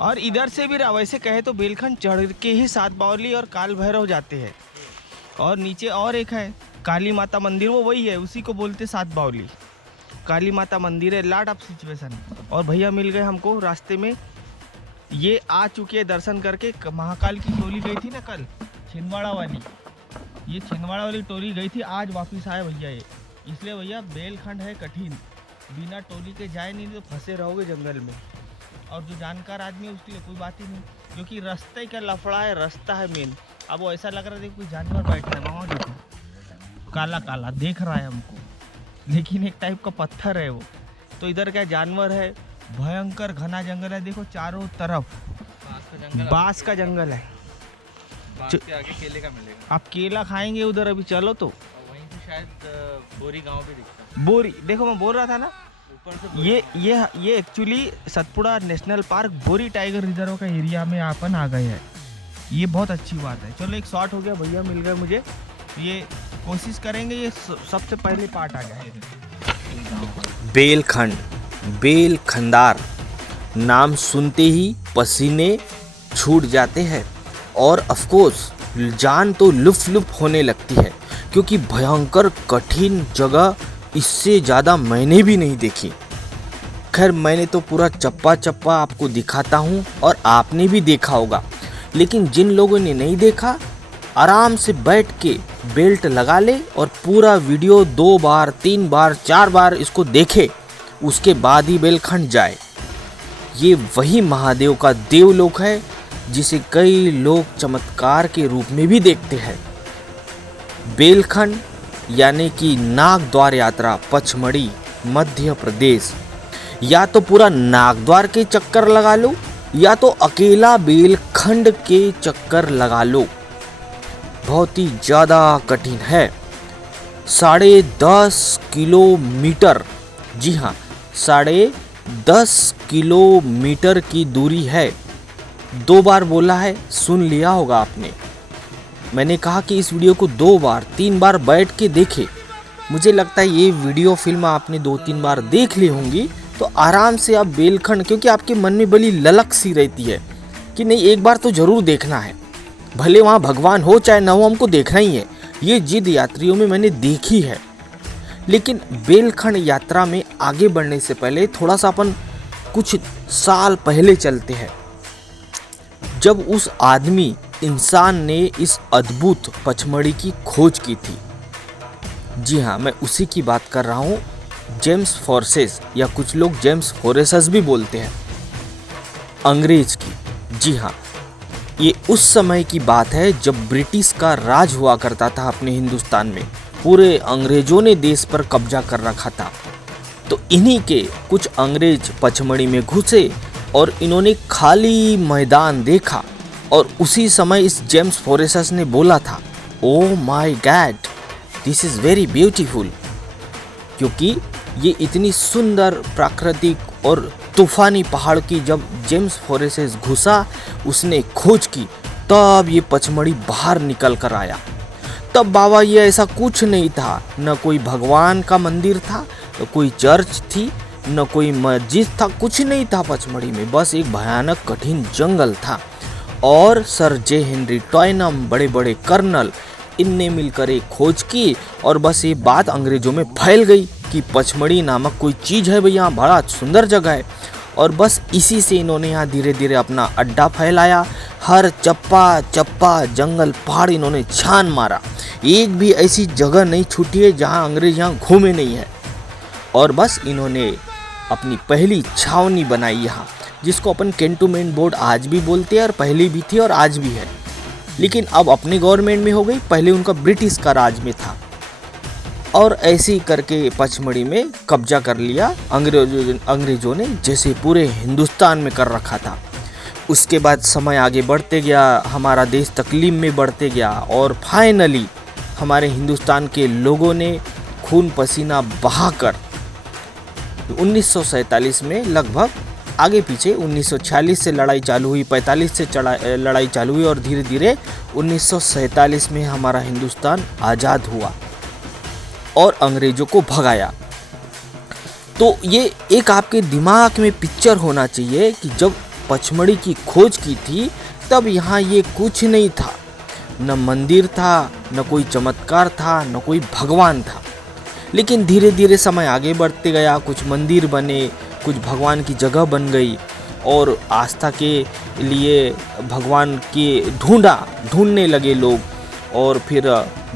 और इधर से भी वैसे कहे तो बेलखंड चढ़ के ही सात बावली और काल भैरव जाते हैं। और नीचे और एक है काली माता मंदिर, वो वही है, उसी को बोलते सात बावली। काली माता मंदिर है, लाट ऑफ सिचुएशन। और भैया मिल गए हमको रास्ते में, ये आ चुके हैं दर्शन करके। महाकाल की टोली गई थी ना कल, छिंदवाड़ा वाली, ये छिंदवाड़ा वाली टोली गई थी, आज वापस आए भैया ये। इसलिए भैया बेलखंड है कठिन, बिना टोली के जाए नहीं तो फंसे रहोगे जंगल में। और जो जानकार आदमी है उसके लिए कोई बात ही नहीं, क्योंकि रास्ते का लफड़ा है, रास्ता है मेन। अब वो ऐसा लग रहा है देखो कोई जानवर बैठा है वहाँ, देखो काला काला देख रहा है हमको, लेकिन एक टाइप का पत्थर है वो। तो इधर क्या जानवर है, भयंकर घना जंगल है, देखो चारों तरफ बांस का जंगल है। बांस के आगे केले का मिलेगा, आप केला खाएंगे उधर, अभी चलो तो। और वहीं से शायद बोरी गांव भी दिखता है। बोरी, देखो मैं बोल रहा था ना, ये एक्चुअली सतपुड़ा नेशनल पार्क बोरी टाइगर रिजर्व का एरिया में अपन आ गए हैं। ये बहुत अच्छी बात है। चलो एक शॉट हो गया, भैया मिल गए मुझे। ये कोशिश करेंगे ये सबसे पहले पार्ट आ जाए। बेलखंड, बेलखंडार नाम सुनते ही पसीने छूट जाते हैं, और ऑफकोर्स जान तो लुफ होने लगती है, क्योंकि भयंकर कठिन जगह इससे ज़्यादा मैंने भी नहीं देखी। खैर मैंने तो पूरा चप्पा चप्पा आपको दिखाता हूँ और आपने भी देखा होगा, लेकिन जिन लोगों ने नहीं देखा आराम से बैठ के बेल्ट लगा ले और पूरा वीडियो 2 बार 3 बार 4 बार इसको देखे, उसके बाद ही बेलखंड जाए। ये वही महादेव का देवलोक है जिसे कई लोग चमत्कार के रूप में भी देखते हैं। बेलखंड यानी कि नागद्वार यात्रा पचमढ़ी मध्य प्रदेश। या तो पूरा नागद्वार के चक्कर लगा लो या तो अकेला बेलखंड के चक्कर लगा लो। बहुत ही ज़्यादा कठिन है। 10.5 किलोमीटर, जी हाँ 10.5 किलोमीटर की दूरी है। 2 बार बोला है, सुन लिया होगा आपने। मैंने कहा कि इस वीडियो को 2 बार 3 बार बैठ के देखे। मुझे लगता है ये वीडियो फिल्म आपने 2-3 बार देख ली होंगी तो आराम से आप बेलखंड, क्योंकि आपके मन में बड़ी ललक सी रहती है कि नहीं एक बार तो ज़रूर देखना है, भले वहाँ भगवान हो चाहे ना हो, हमको देखना ही है। ये जिद यात्रियों में मैंने देखी है। लेकिन बेलखंड यात्रा में आगे बढ़ने से पहले थोड़ा सा अपन कुछ साल पहले चलते हैं, जब उस आदमी इंसान ने इस अद्भुत पचमढ़ी की खोज की थी। जी हाँ, मैं उसी की बात कर रहा हूँ, जेम्स फोर्सेस या कुछ लोग जेम्स फोरेसस भी बोलते हैं, अंग्रेज की। जी हाँ, ये उस समय की बात है जब ब्रिटिश का राज हुआ करता था अपने हिंदुस्तान में। पूरे अंग्रेजों ने देश पर कब्जा कर रखा था। तो इन्हीं के कुछ अंग्रेज पचमढ़ी में घुसे और इन्होंने खाली मैदान देखा और उसी समय इस जेम्स फोरेसस ने बोला था, oh my God, this is very beautiful. क्योंकि ये इतनी सुंदर प्राकृतिक और तूफानी पहाड़ की जब जेम्स फोरेसस घुसा, उसने खोज की, तब ये पचमढ़ी बाहर निकल कर आया। तब बाबा ये ऐसा कुछ नहीं था, न कोई भगवान का मंदिर था, न कोई चर्च थी, न कोई मस्जिद था, कुछ नहीं था पचमढ़ी में। बस एक भयानक कठिन जंगल था। और सर जे हेनरी टॉयनम, बड़े बड़े कर्नल, इनने मिलकर एक खोज की और बस ये बात अंग्रेजों में फैल गई कि पचमढ़ी नामक कोई चीज़ है भैया, बड़ा सुंदर जगह है। और बस इसी से इन्होंने यहाँ धीरे धीरे अपना अड्डा फैलाया। हर चप्पा चप्पा जंगल पहाड़ इन्होंने छान मारा। एक भी ऐसी जगह नहीं छूटी है जहाँ अंग्रेज यहाँ घूमे नहीं है। और बस इन्होंने अपनी पहली छावनी बनाई यहाँ, जिसको अपन कैंटोनमेंट बोर्ड आज भी बोलते हैं और पहले भी थी और आज भी है, लेकिन अब अपने गवर्नमेंट में हो गई। पहले उनका ब्रिटिश का राज में था। और ऐसे ही करके पचमढ़ी में कब्जा कर लिया अंग्रेजों ने, जैसे पूरे हिंदुस्तान में कर रखा था। उसके बाद समय आगे बढ़ते गया, हमारा देश तकलीफ में बढ़ते गया और फाइनली हमारे हिंदुस्तान के लोगों ने खून पसीना बहाकर 1947 में लगभग, आगे पीछे 1946 से लड़ाई चालू हुई, 45 से लड़ाई चालू हुई और धीरे धीरे 1947 में हमारा हिंदुस्तान आज़ाद हुआ और अंग्रेज़ों को भगाया। तो ये एक आपके दिमाग में पिक्चर होना चाहिए कि जब पचमढ़ी की खोज की थी तब यहाँ ये कुछ नहीं था, न मंदिर था, न कोई चमत्कार था, न कोई भगवान था। लेकिन धीरे धीरे समय आगे बढ़ते गया, कुछ मंदिर बने, कुछ भगवान की जगह बन गई और आस्था के लिए भगवान के ढूंढने लगे लोग। और फिर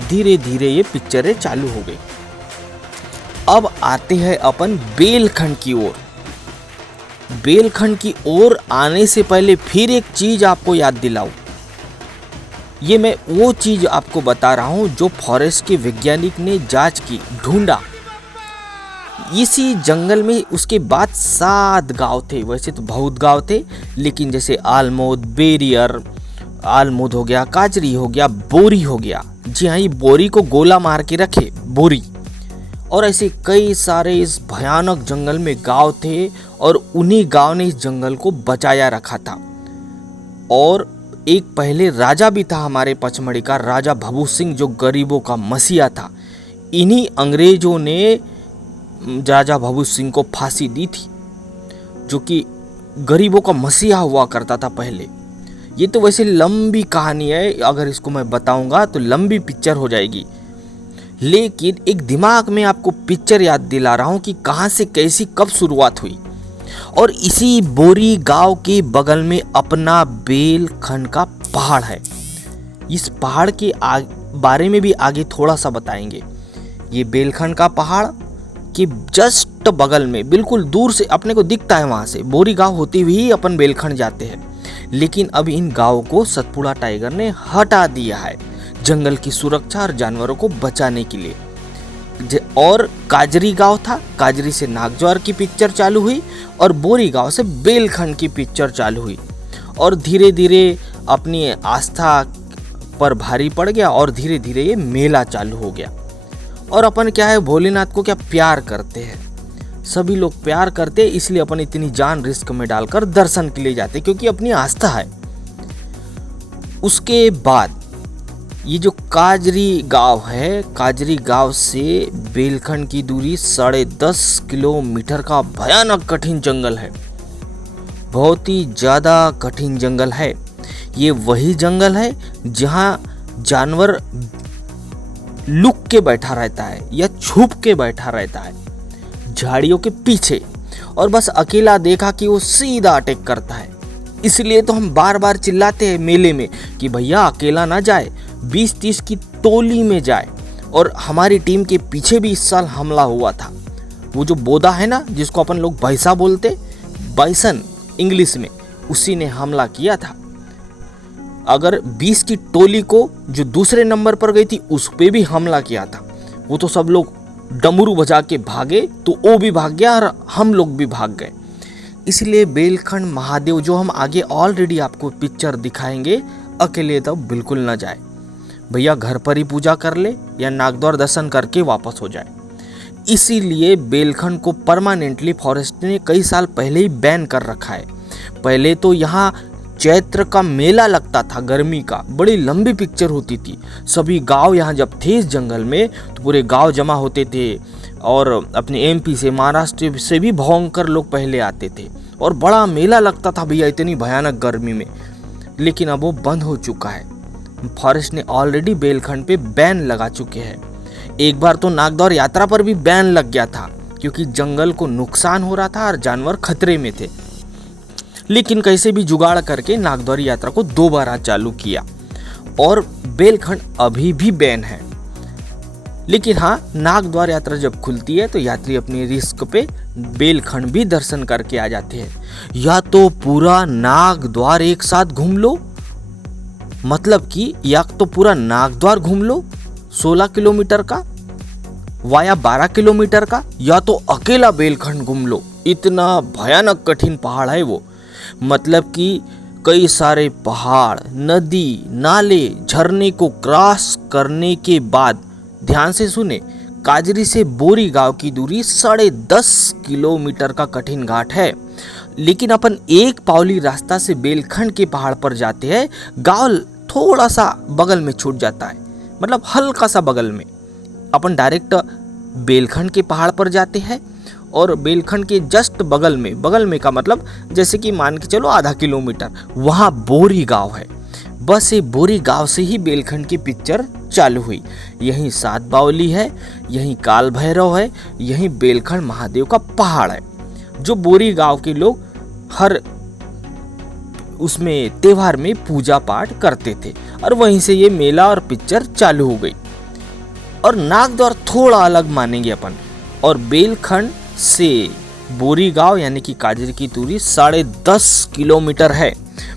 धीरे धीरे ये पिक्चरें चालू हो गई। अब आते हैं अपन बेलखंड की ओर। बेलखंड की ओर आने से पहले फिर एक चीज़ आपको याद दिलाऊं। ये मैं वो चीज़ आपको बता रहा हूँ जो फॉरेस्ट के वैज्ञानिक ने जांच की, ढूंढा। इसी जंगल में उसके बाद 7 गांव थे। वैसे तो बहुत गांव थे, लेकिन जैसे आलमोद, बेरियर, आलमोद हो गया, काजरी हो गया, बोरी हो गया। जी हाँ, ये बोरी को गोला मार के रखे, बोरी। और ऐसे कई सारे इस भयानक जंगल में गांव थे और उन्हीं गांव ने इस जंगल को बचाया रखा था। और एक पहले राजा भी था हमारे पचमढ़ी का, राजा भभू सिंह, जो गरीबों का मसीहा था। इन्हीं अंग्रेजों ने राजा भभू सिंह को फांसी दी थी, जो कि गरीबों का मसीहा हुआ करता था पहले। ये तो वैसे लंबी कहानी है, अगर इसको मैं बताऊंगा तो लंबी पिक्चर हो जाएगी। लेकिन एक दिमाग में आपको पिक्चर याद दिला रहा हूँ कि कहाँ से कैसी कब शुरुआत हुई। और इसी बोरी गांव के बगल में अपना बेलखंड का पहाड़ है। इस पहाड़ के बारे में भी आगे थोड़ा सा बताएंगे। ये बेलखंड का पहाड़ के जस्ट बगल में बिल्कुल दूर से अपने को दिखता है, वहाँ से बोरी गांव होते हुए ही अपन बेलखंड जाते हैं। लेकिन अब इन गांवों को सतपुड़ा टाइगर ने हटा दिया है जंगल की सुरक्षा और जानवरों को बचाने के लिए। और काजरी गांव था, काजरी से नागद्वार की पिक्चर चालू हुई और बोरी गांव से बेलखंड की पिक्चर चालू हुई। और धीरे धीरे अपनी आस्था पर भारी पड़ गया और धीरे धीरे ये मेला चालू हो गया। और अपन क्या है, भोलेनाथ को क्या प्यार करते हैं, सभी लोग प्यार करते हैं, इसलिए अपन इतनी जान रिस्क में डालकर दर्शन के लिए जाते, क्योंकि अपनी आस्था है। उसके बाद ये जो काजरी गांव है, काजरी गांव से बेलखंड की दूरी 10.5 किलोमीटर का भयानक कठिन जंगल है। बहुत ही ज़्यादा कठिन जंगल है। ये वही जंगल है जहाँ जानवर लुक के बैठा रहता है या छुप के बैठा रहता है झाड़ियों के पीछे, और बस अकेला देखा कि वो सीधा अटैक करता है। इसलिए तो हम बार बार चिल्लाते हैं मेले में कि भैया अकेला ना जाए, 20-30 की टोली में जाए। और हमारी टीम के पीछे भी इस साल हमला हुआ था। वो जो बोदा है ना, जिसको अपन लोग भैंसा बोलते, बाइसन इंग्लिश में, उसी ने हमला किया था। अगर 20 की टोली को जो दूसरे नंबर पर गई थी उस पे भी हमला किया था। वो तो सब लोग डमरू बजा के भागे, तो वो भी भाग गया और हम लोग भी भाग गए। इसलिए बेलखंड महादेव जो हम आगे ऑलरेडी आपको पिक्चर दिखाएंगे, अकेले तो बिल्कुल ना जाए भैया, घर पर ही पूजा कर ले या नागद्वार दर्शन करके वापस हो जाए। इसीलिए बेलखंड को परमानेंटली फॉरेस्ट ने कई साल पहले ही बैन कर रखा है। पहले तो यहाँ चैत्र का मेला लगता था, गर्मी का, बड़ी लंबी पिक्चर होती थी। सभी गांव यहाँ जब थे इस जंगल में तो पूरे गांव जमा होते थे और अपने एमपी से, महाराष्ट्र से भी भयंकर लोग पहले आते थे और बड़ा मेला लगता था भैया इतनी भयानक गर्मी में। लेकिन अब वो बंद हो चुका है। फॉरेस्ट ने ऑलरेडी बेलखंड पे बैन लगा चुके हैं। एक बार तो नागद्वार यात्रा पर भी बैन लग गया था क्योंकि जंगल को नुकसान हो रहा था और जानवर खतरे में थे। लेकिन कैसे भी जुगाड़ करके नागद्वार यात्रा को दोबारा चालू किया और बेलखंड अभी भी बैन है। लेकिन हाँ, नागद्वार यात्रा जब खुलती है तो यात्री अपनी रिस्क पे बेलखंड भी दर्शन करके आ जाते हैं। या तो पूरा नागद्वार एक साथ घूम लो, मतलब कि या तो पूरा नागद्वार घूम लो 16 किलोमीटर का वाया 12 किलोमीटर का, या तो अकेला बेलखंड घूम लो। इतना भयानक कठिन पहाड़ है वो। मतलब कि कई सारे पहाड़, नदी, नाले, झरने को क्रॉस करने के बाद, ध्यान से सुने, काजरी से बोरी गांव की दूरी 10.5 किलोमीटर का कठिन घाट है। लेकिन अपन एक पावली रास्ता से बेलखंड के पहाड़ पर जाते हैं। गांव थोड़ा सा बगल में छूट जाता है, मतलब हल्का सा बगल में। अपन डायरेक्ट बेलखंड के पहाड़ पर जाते हैं और बेलखंड के जस्ट बगल में का मतलब जैसे कि मान के चलो आधा किलोमीटर, वहाँ बोरी गांव है। बस ये बोरी गांव से ही बेलखंड की पिक्चर चालू हुई। यहीं 7 बावली है, यहीं काल भैरव है, यहीं बेलखंड महादेव का पहाड़ है, जो बोरी गांव के लोग हर उसमें त्योहार में पूजा पाठ करते थे। और वहीं से ये मेला और पिक्चर चालू हो गई। और नागद्वार थोड़ा अलग मानेंगे अपन। और बेलखंड से बोरी गांव यानी कि काजरी की दूरी 10.5 किलोमीटर है।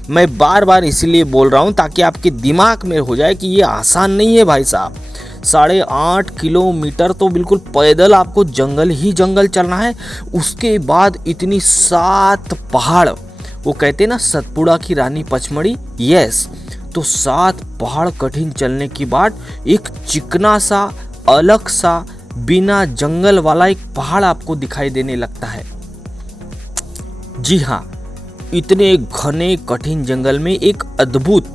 मैं बार बार इसलिए बोल रहा हूँ ताकि आपके दिमाग में हो जाए कि ये आसान नहीं है भाई साहब। 8.5 किलोमीटर तो बिल्कुल पैदल आपको जंगल ही जंगल चलना है। उसके बाद इतनी 7 पहाड़, वो कहते हैं ना सतपुड़ा की रानी पचमढ़ी, यस, तो 7 पहाड़ कठिन चलने के बाद एक चिकना सा अलग सा बिना जंगल वाला एक पहाड़ आपको दिखाई देने लगता है। जी हाँ, इतने घने कठिन जंगल में एक अद्भुत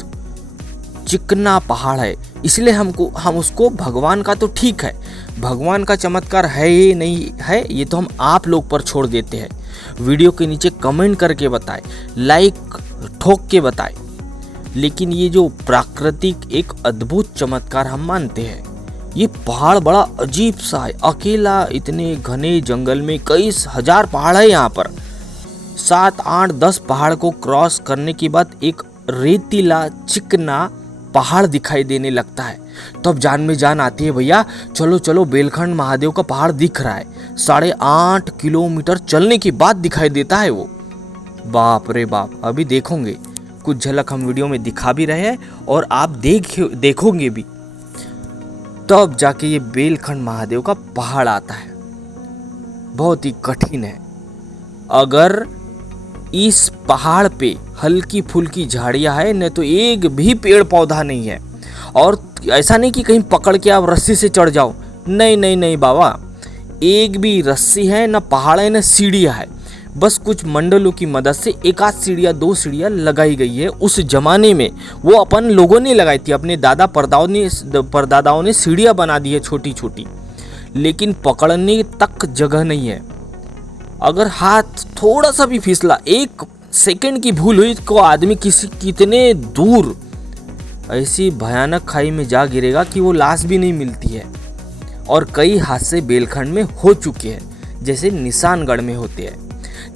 चिकना पहाड़ है। इसलिए हम उसको भगवान का तो ठीक है, भगवान का चमत्कार है ये नहीं है, ये तो हम आप लोग पर छोड़ देते हैं। वीडियो के नीचे कमेंट करके बताएं, लाइक ठोक के बताएं। लेकिन ये जो प्राकृतिक एक अद्भुत चमत्कार हम मानते हैं, ये पहाड़ बड़ा अजीब सा है, अकेला इतने घने जंगल में कई हजार पहाड़ है यहाँ पर। 7, 8, 10 पहाड़ को क्रॉस करने के बाद एक रेतीला चिकना पहाड़ दिखाई देने लगता है। तब जान में जान आती है, भैया चलो चलो बेलखंड महादेव का पहाड़ दिख रहा है। 8.5 किलोमीटर चलने के बाद दिखाई देता है वो। बाप रे बाप, अभी देखोगे, कुछ झलक हम वीडियो में दिखा भी रहे हैं और आप देखोगे भी, तब जाके ये बेलखंड महादेव का पहाड़ आता है। बहुत ही कठिन है। अगर इस पहाड़ पे हल्की फुल्की झाड़ियां है न तो एक भी पेड़ पौधा नहीं है। और ऐसा नहीं कि कहीं पकड़ के आप रस्सी से चढ़ जाओ, नहीं नहीं नहीं बाबा, एक भी रस्सी है न पहाड़ है न सीढ़ियाँ है। बस कुछ मंडलों की मदद से 1 सीढ़ियाँ 2 सीढ़ियाँ लगाई गई है। उस जमाने में वो अपन लोगों ने लगाई थी, अपने दादा परदादाओं ने सीढ़ियाँ बना दी है छोटी छोटी, लेकिन पकड़ने तक जगह नहीं है। अगर हाथ थोड़ा सा भी फिसला, 1 सेकंड की भूल हुई तो आदमी कितने दूर ऐसी भयानक खाई में जा गिरेगा कि वो लाश भी नहीं मिलती है। और कई हादसे बेलखंड में हो चुके हैं, जैसे निशानगढ़ में होते हैं।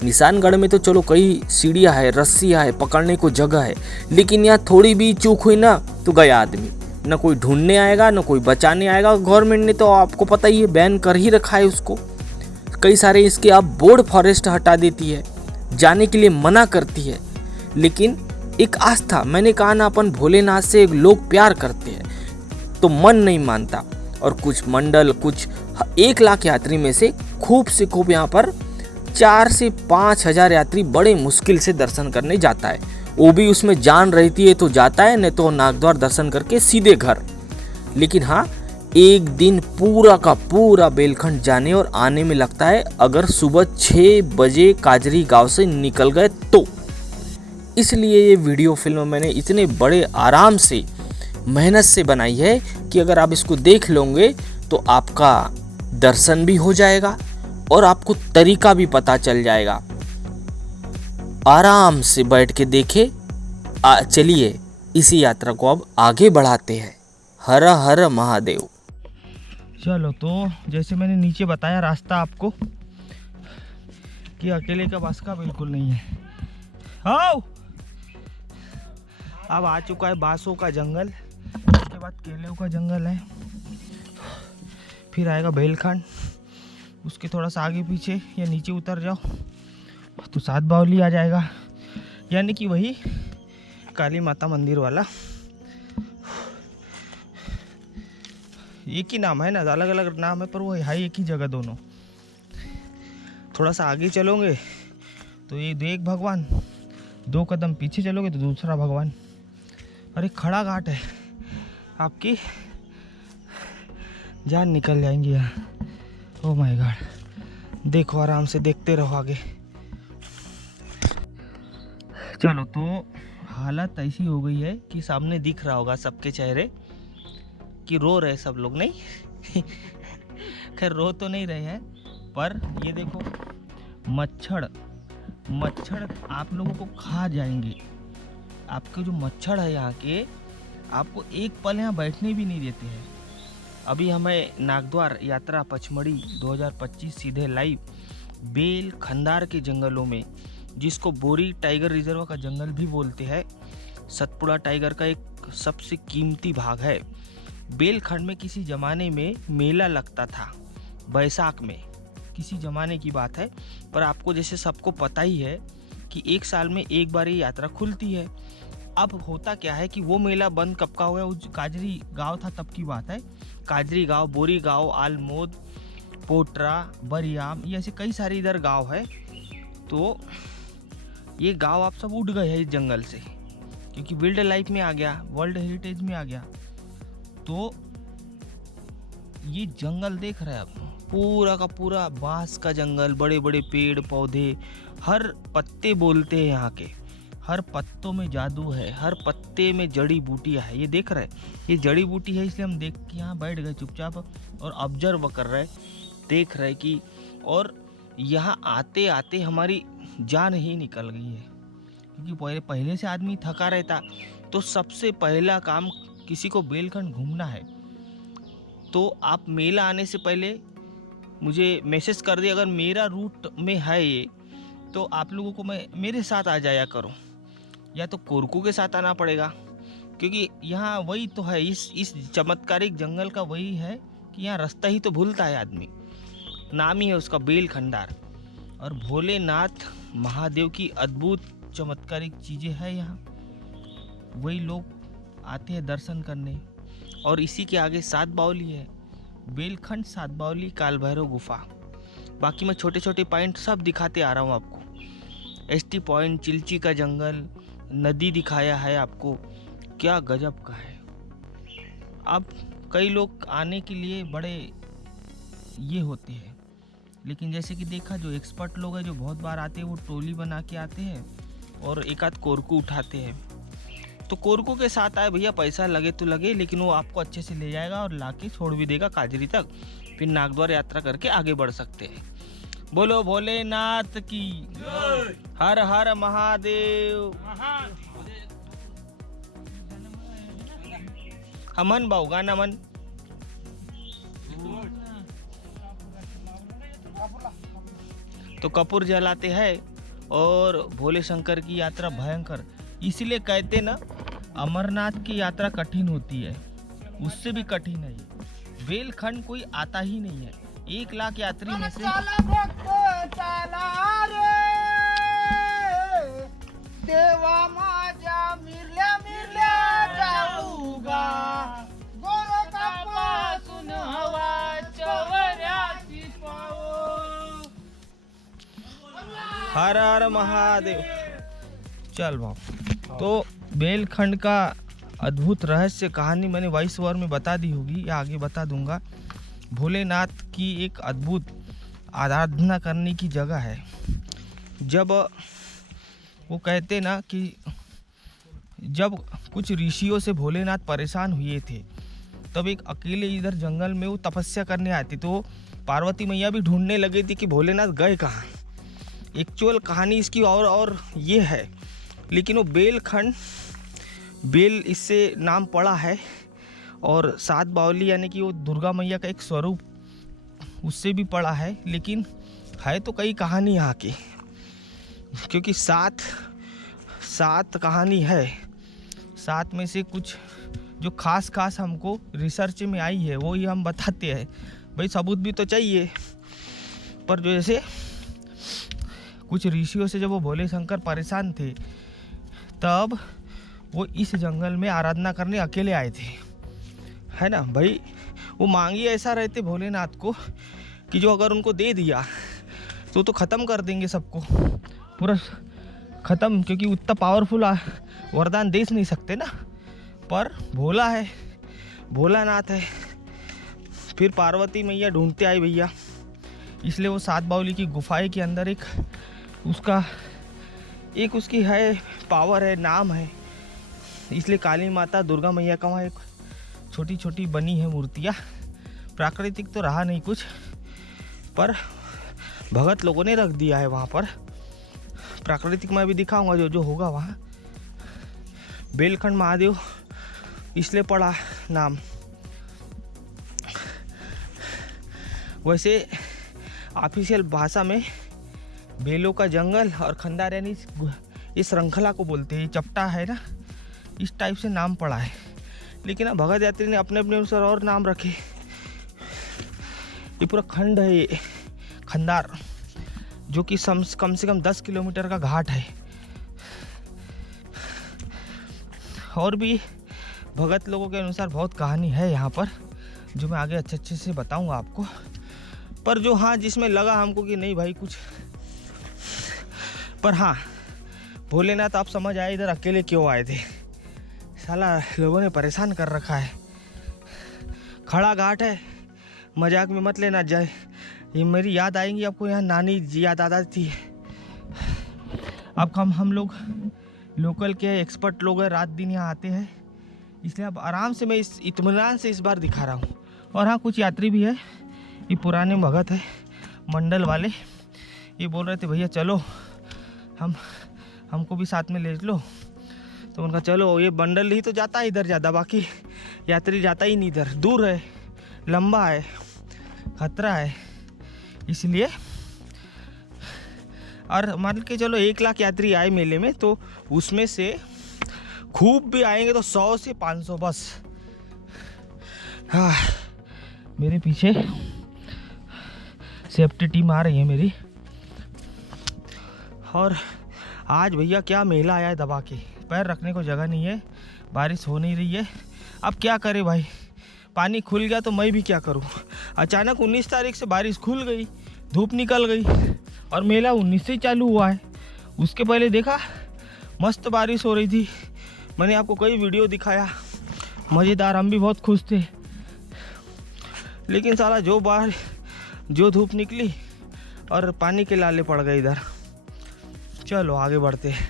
निशानगढ़ में तो चलो कई सीढ़ियाँ है, रस्सियाँ है, पकड़ने को जगह है, लेकिन यहाँ थोड़ी भी चूक हुई ना तो गया आदमी, न कोई ढूंढने आएगा न कोई बचाने आएगा। गवर्नमेंट ने तो आपको पता ही है बैन कर ही रखा है उसको। कई सारे इसके अब बोर्ड फॉरेस्ट हटा देती है, जाने के लिए मना करती है। लेकिन एक आस्था, मैंने कहा ना, अपन भोलेनाथ से लोग प्यार करते हैं तो मन नहीं मानता। और कुछ मंडल, कुछ 1 लाख यात्री में से खूब से खूब यहाँ पर 4 से 5 हजार यात्री बड़े मुश्किल से दर्शन करने जाता है। वो भी उसमें जान रहती है तो जाता है, नहीं तो नागद्वार दर्शन करके सीधे घर। लेकिन हाँ, एक दिन पूरा का पूरा बेलखंड जाने और आने में लगता है, अगर सुबह 6 बजे काजरी गांव से निकल गए तो। इसलिए ये वीडियो फिल्म मैंने इतने बड़े आराम से मेहनत से बनाई है कि अगर आप इसको देख लोगे तो आपका दर्शन भी हो जाएगा और आपको तरीका भी पता चल जाएगा। आराम से बैठ के देखे। चलिए इसी यात्रा को अब आगे बढ़ाते हैं। हर हर महादेव। चलो, तो जैसे मैंने नीचे बताया रास्ता आपको कि अकेले का बस का बिल्कुल नहीं है। आओ, अब आ चुका है बांसों का जंगल, उसके बाद केलों का जंगल है, फिर आएगा बेलखंड, उसके थोड़ा सा आगे पीछे या नीचे उतर जाओ तो 7 बावली आ जाएगा, यानी कि वही काली माता मंदिर वाला। एक ही नाम है ना, अलग अलग नाम है पर वो है एक ही जगह दोनों। थोड़ा सा आगे चलोगे तो ये एक भगवान, 2 कदम पीछे चलोगे तो दूसरा भगवान। अरे खड़ा घाट है, आपकी जान निकल जाएंगी यहाँ। ओह माय गॉड, देखो आराम से देखते रहो आगे। चलो, तो हालत ऐसी हो गई है कि सामने दिख रहा होगा सबके चेहरे कि रो रहे सब लोग, नहीं खैर रो तो नहीं रहे हैं, पर ये देखो मच्छर आप लोगों को खा जाएंगे। आपके जो मच्छर है यहाँ के, आपको एक पल यहाँ बैठने भी नहीं देते हैं। अभी हमें नागद्वार यात्रा पचमढ़ी 2025 सीधे लाइव बेल खंडार के जंगलों में, जिसको बोरी टाइगर रिजर्व का जंगल भी बोलते हैं, सतपुड़ा टाइगर का एक सबसे कीमती भाग है। बेलखंड में किसी ज़माने में मेला लगता था, बैसाख में, किसी ज़माने की बात है। पर आपको जैसे सबको पता ही है कि 1 साल में एक बार ये यात्रा खुलती है। अब होता क्या है कि वो मेला बंद कब का हुआ है, उस काजरी गांव था तब की बात है। काजरी गांव, बोरी गांव, आलमोद, पोटरा, बरियाम, ये ऐसे कई सारे इधर गांव है। तो ये गांव आप सब उठ गए हैं इस जंगल से, क्योंकि वाइल्ड लाइफ में आ गया, वर्ल्ड हेरिटेज में आ गया। तो ये जंगल देख रहे हैं आप, पूरा का पूरा बांस का जंगल, बड़े बड़े पेड़ पौधे, हर पत्ते बोलते हैं यहाँ के, हर पत्तों में जादू है, हर पत्ते में जड़ी बूटियाँ है। ये देख रहे हैं, ये जड़ी बूटी है, इसलिए हम देख के यहाँ बैठ गए चुपचाप और ऑब्जर्व कर रहे, देख रहे कि, और यहाँ आते आते हमारी जान ही निकल गई है। क्योंकि पहले से आदमी थका रहता, तो सबसे पहला काम किसी को बेलखंड घूमना है तो आप मेला आने से पहले मुझे मैसेज कर दिए, अगर मेरा रूट में है ये तो आप लोगों को मैं मेरे साथ आ जाया करो, या तो कोरकू के साथ आना पड़ेगा, क्योंकि यहाँ वही तो है, इस चमत्कारिक जंगल का वही है कि यहाँ रास्ता ही तो भूलता है आदमी। नाम ही है उसका बेल खंडार। और भोलेनाथ महादेव की अद्भुत चमत्कारिक चीज़ें हैं यहाँ, वही लोग आते हैं दर्शन करने। और इसी के आगे सात बावली है, बेलखंड, सात बावली, काल भैरव गुफा। बाकी मैं छोटे छोटे पॉइंट सब दिखाते आ रहा हूँ आपको। एसटी पॉइंट, चिल्ची का जंगल, नदी दिखाया है आपको, क्या गजब का है। अब कई लोग आने के लिए बड़े ये होते हैं, लेकिन जैसे कि देखा, जो एक्सपर्ट लोग हैं जो बहुत बार आते हैं वो टोली बना के आते हैं और एक आध कोरकू उठाते हैं। तो कोरकू के साथ आए भैया, पैसा लगे तो लगे, लेकिन वो आपको अच्छे से ले जाएगा और लाके छोड़ भी देगा काजरी तक। फिर नागद्वार यात्रा करके आगे बढ़ सकते हैं। बोलो भोलेनाथ की, हर हर महादेव। हमन बाऊ गाना मन। तो कपूर जलाते हैं और भोले शंकर की यात्रा भयंकर, इसलिए कहते ना अमरनाथ की यात्रा कठिन होती है, उससे भी कठिन है ये। बेलखंड कोई आता ही नहीं है। 1 लाख यात्री में से देवा माझ्या मिरल्या मिरल्या जाऊगा, गोरखापासून हवा चवऱ्याची पाओ। हर हर महादेव। चल बाप। तो बेलखंड का अद्भुत रहस्य कहानी मैंने वॉइस ओवर में बता दी होगी या आगे बता दूंगा। भोलेनाथ की एक अद्भुत आराधना करने की जगह है। जब वो कहते ना कि जब कुछ ऋषियों से भोलेनाथ परेशान हुए थे, तब एक अकेले इधर जंगल में वो तपस्या करने आए थे। तो पार्वती मैया भी ढूंढने लगी थी कि भोलेनाथ गए कहाँ। एक्चुअल कहानी इसकी और ये है, लेकिन वो बेलखंड, बेल इससे नाम पड़ा है, और सात बावली यानी कि वो दुर्गा मैया का एक स्वरूप उससे भी पड़ा है। लेकिन है तो कई कहानी यहाँ की, क्योंकि सात कहानी है। 7 में से कुछ जो खास हमको रिसर्च में आई है वो ही हम बताते हैं। भाई सबूत भी तो चाहिए। पर जो जैसे कुछ ऋषियों से जब वो भोले शंकर परेशान थे, तब वो इस जंगल में आराधना करने अकेले आए थे, है ना भाई। वो मांगी ऐसा रहते भोलेनाथ को कि जो अगर उनको दे दिया तो ख़त्म कर देंगे सबको, पूरा ख़त्म, क्योंकि उतना पावरफुल वरदान दे नहीं सकते ना। पर भोला है, भोलानाथ है। फिर पार्वती मैया ढूंढते आई भैया, इसलिए वो सात बावली की गुफाएं के अंदर एक उसकी है पावर है, नाम है। इसलिए काली माता, दुर्गा मैया का वहाँ एक छोटी छोटी बनी है मूर्तियाँ। प्राकृतिक तो रहा नहीं कुछ, पर भगत लोगों ने रख दिया है वहाँ पर। प्राकृतिक मैं भी दिखाऊंगा जो होगा वहाँ। बेलखंड महादेव इसलिए पड़ा नाम। वैसे ऑफिशियल भाषा में बेलों का जंगल और खंडार यानी इस श्रृंखला को बोलते हैं। चपटा है ना, इस टाइप से नाम पड़ा है। लेकिन अब भगत यात्री ने अपने अपने अनुसार और नाम रखे। ये पूरा खंड है, ये खंडार, जो कि कम से कम 10 किलोमीटर का घाट है। और भी भगत लोगों के अनुसार बहुत कहानी है यहाँ पर, जो मैं आगे अच्छे से बताऊंगा आपको। पर जो हाँ जिसमें लगा हमको कि नहीं भाई कुछ, पर हाँ भोलेनाथ आप समझ आए इधर अकेले क्यों आए थे। साला लोगों ने परेशान कर रखा है। खड़ा घाट है, मजाक में मत लेना जाए। ये मेरी याद आएंगी आपको, यहाँ नानी जी याद आ थी। अब हम लोग लोकल के एक्सपर्ट लोग हैं, रात दिन यहाँ आते हैं, इसलिए अब आराम से मैं इस इत्मीनान से इस बार दिखा रहा हूँ। और हाँ कुछ यात्री भी है, ये पुराने भगत है मंडल वाले, ये बोल रहे थे भैया चलो हमको भी साथ में ले लो। तो उनका चलो, ये बंडल ही तो जाता है इधर ज़्यादा, बाकी यात्री जाता ही नहीं इधर, दूर है लंबा है, खतरा है, इसलिए। और मान के चलो 1 लाख यात्री आए मेले में, तो उसमें से खूब भी आएंगे तो 100 से 500 बस। हाँ, मेरे पीछे सेफ्टी टीम आ रही है मेरी। और आज भैया क्या मेला आया है दबा के, पैर रखने को जगह नहीं है, बारिश हो नहीं रही है। अब क्या करे भाई, पानी खुल गया तो मैं भी क्या करूं। अचानक 19 तारीख से बारिश खुल गई, धूप निकल गई, और मेला 19 से ही चालू हुआ है। उसके पहले देखा मस्त बारिश हो रही थी, मैंने आपको कई वीडियो दिखाया, मज़ेदार, हम भी बहुत खुश थे। लेकिन साला जो धूप निकली और पानी के लाले पड़ गए इधर। चलो आगे बढ़ते हैं।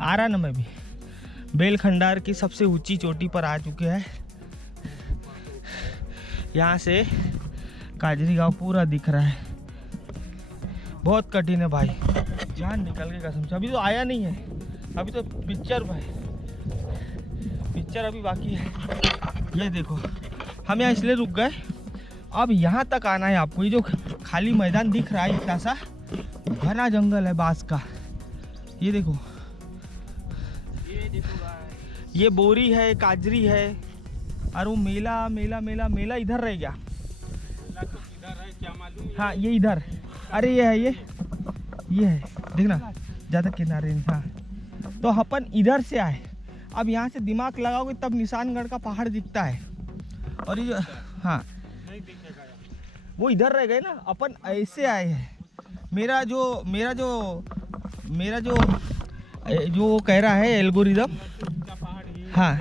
आ रहा ना, मैं भी बेलखंडार की सबसे ऊंची चोटी पर आ चुके हैं। यहाँ से काजरी गांव पूरा दिख रहा है। बहुत कठिन है भाई, जान निकल के कसम से। अभी तो आया नहीं है, अभी तो पिक्चर भाई, पिक्चर अभी बाकी है। ये देखो, हम यहाँ इसलिए रुक गए, अब यहाँ तक आना है आपको। ये जो खाली मैदान दिख रहा है इतना सा, घना जंगल है बांस का। ये देखो, ये बोरी है, काजरी है, और वो मेला मेला मेला मेला इधर रह गया। हाँ ये इधर, अरे ये है, ये है, देखना ज़्यादा किनारे नहीं। हाँ, तो अपन इधर से आए। अब यहाँ से दिमाग लगाओगे तब निशानगढ़ का पहाड़ दिखता है। और ये जो, हाँ वो इधर रह गए ना, अपन ऐसे आए हैं। मेरा जो कह रहा है एल्गोरिदम, हाँ,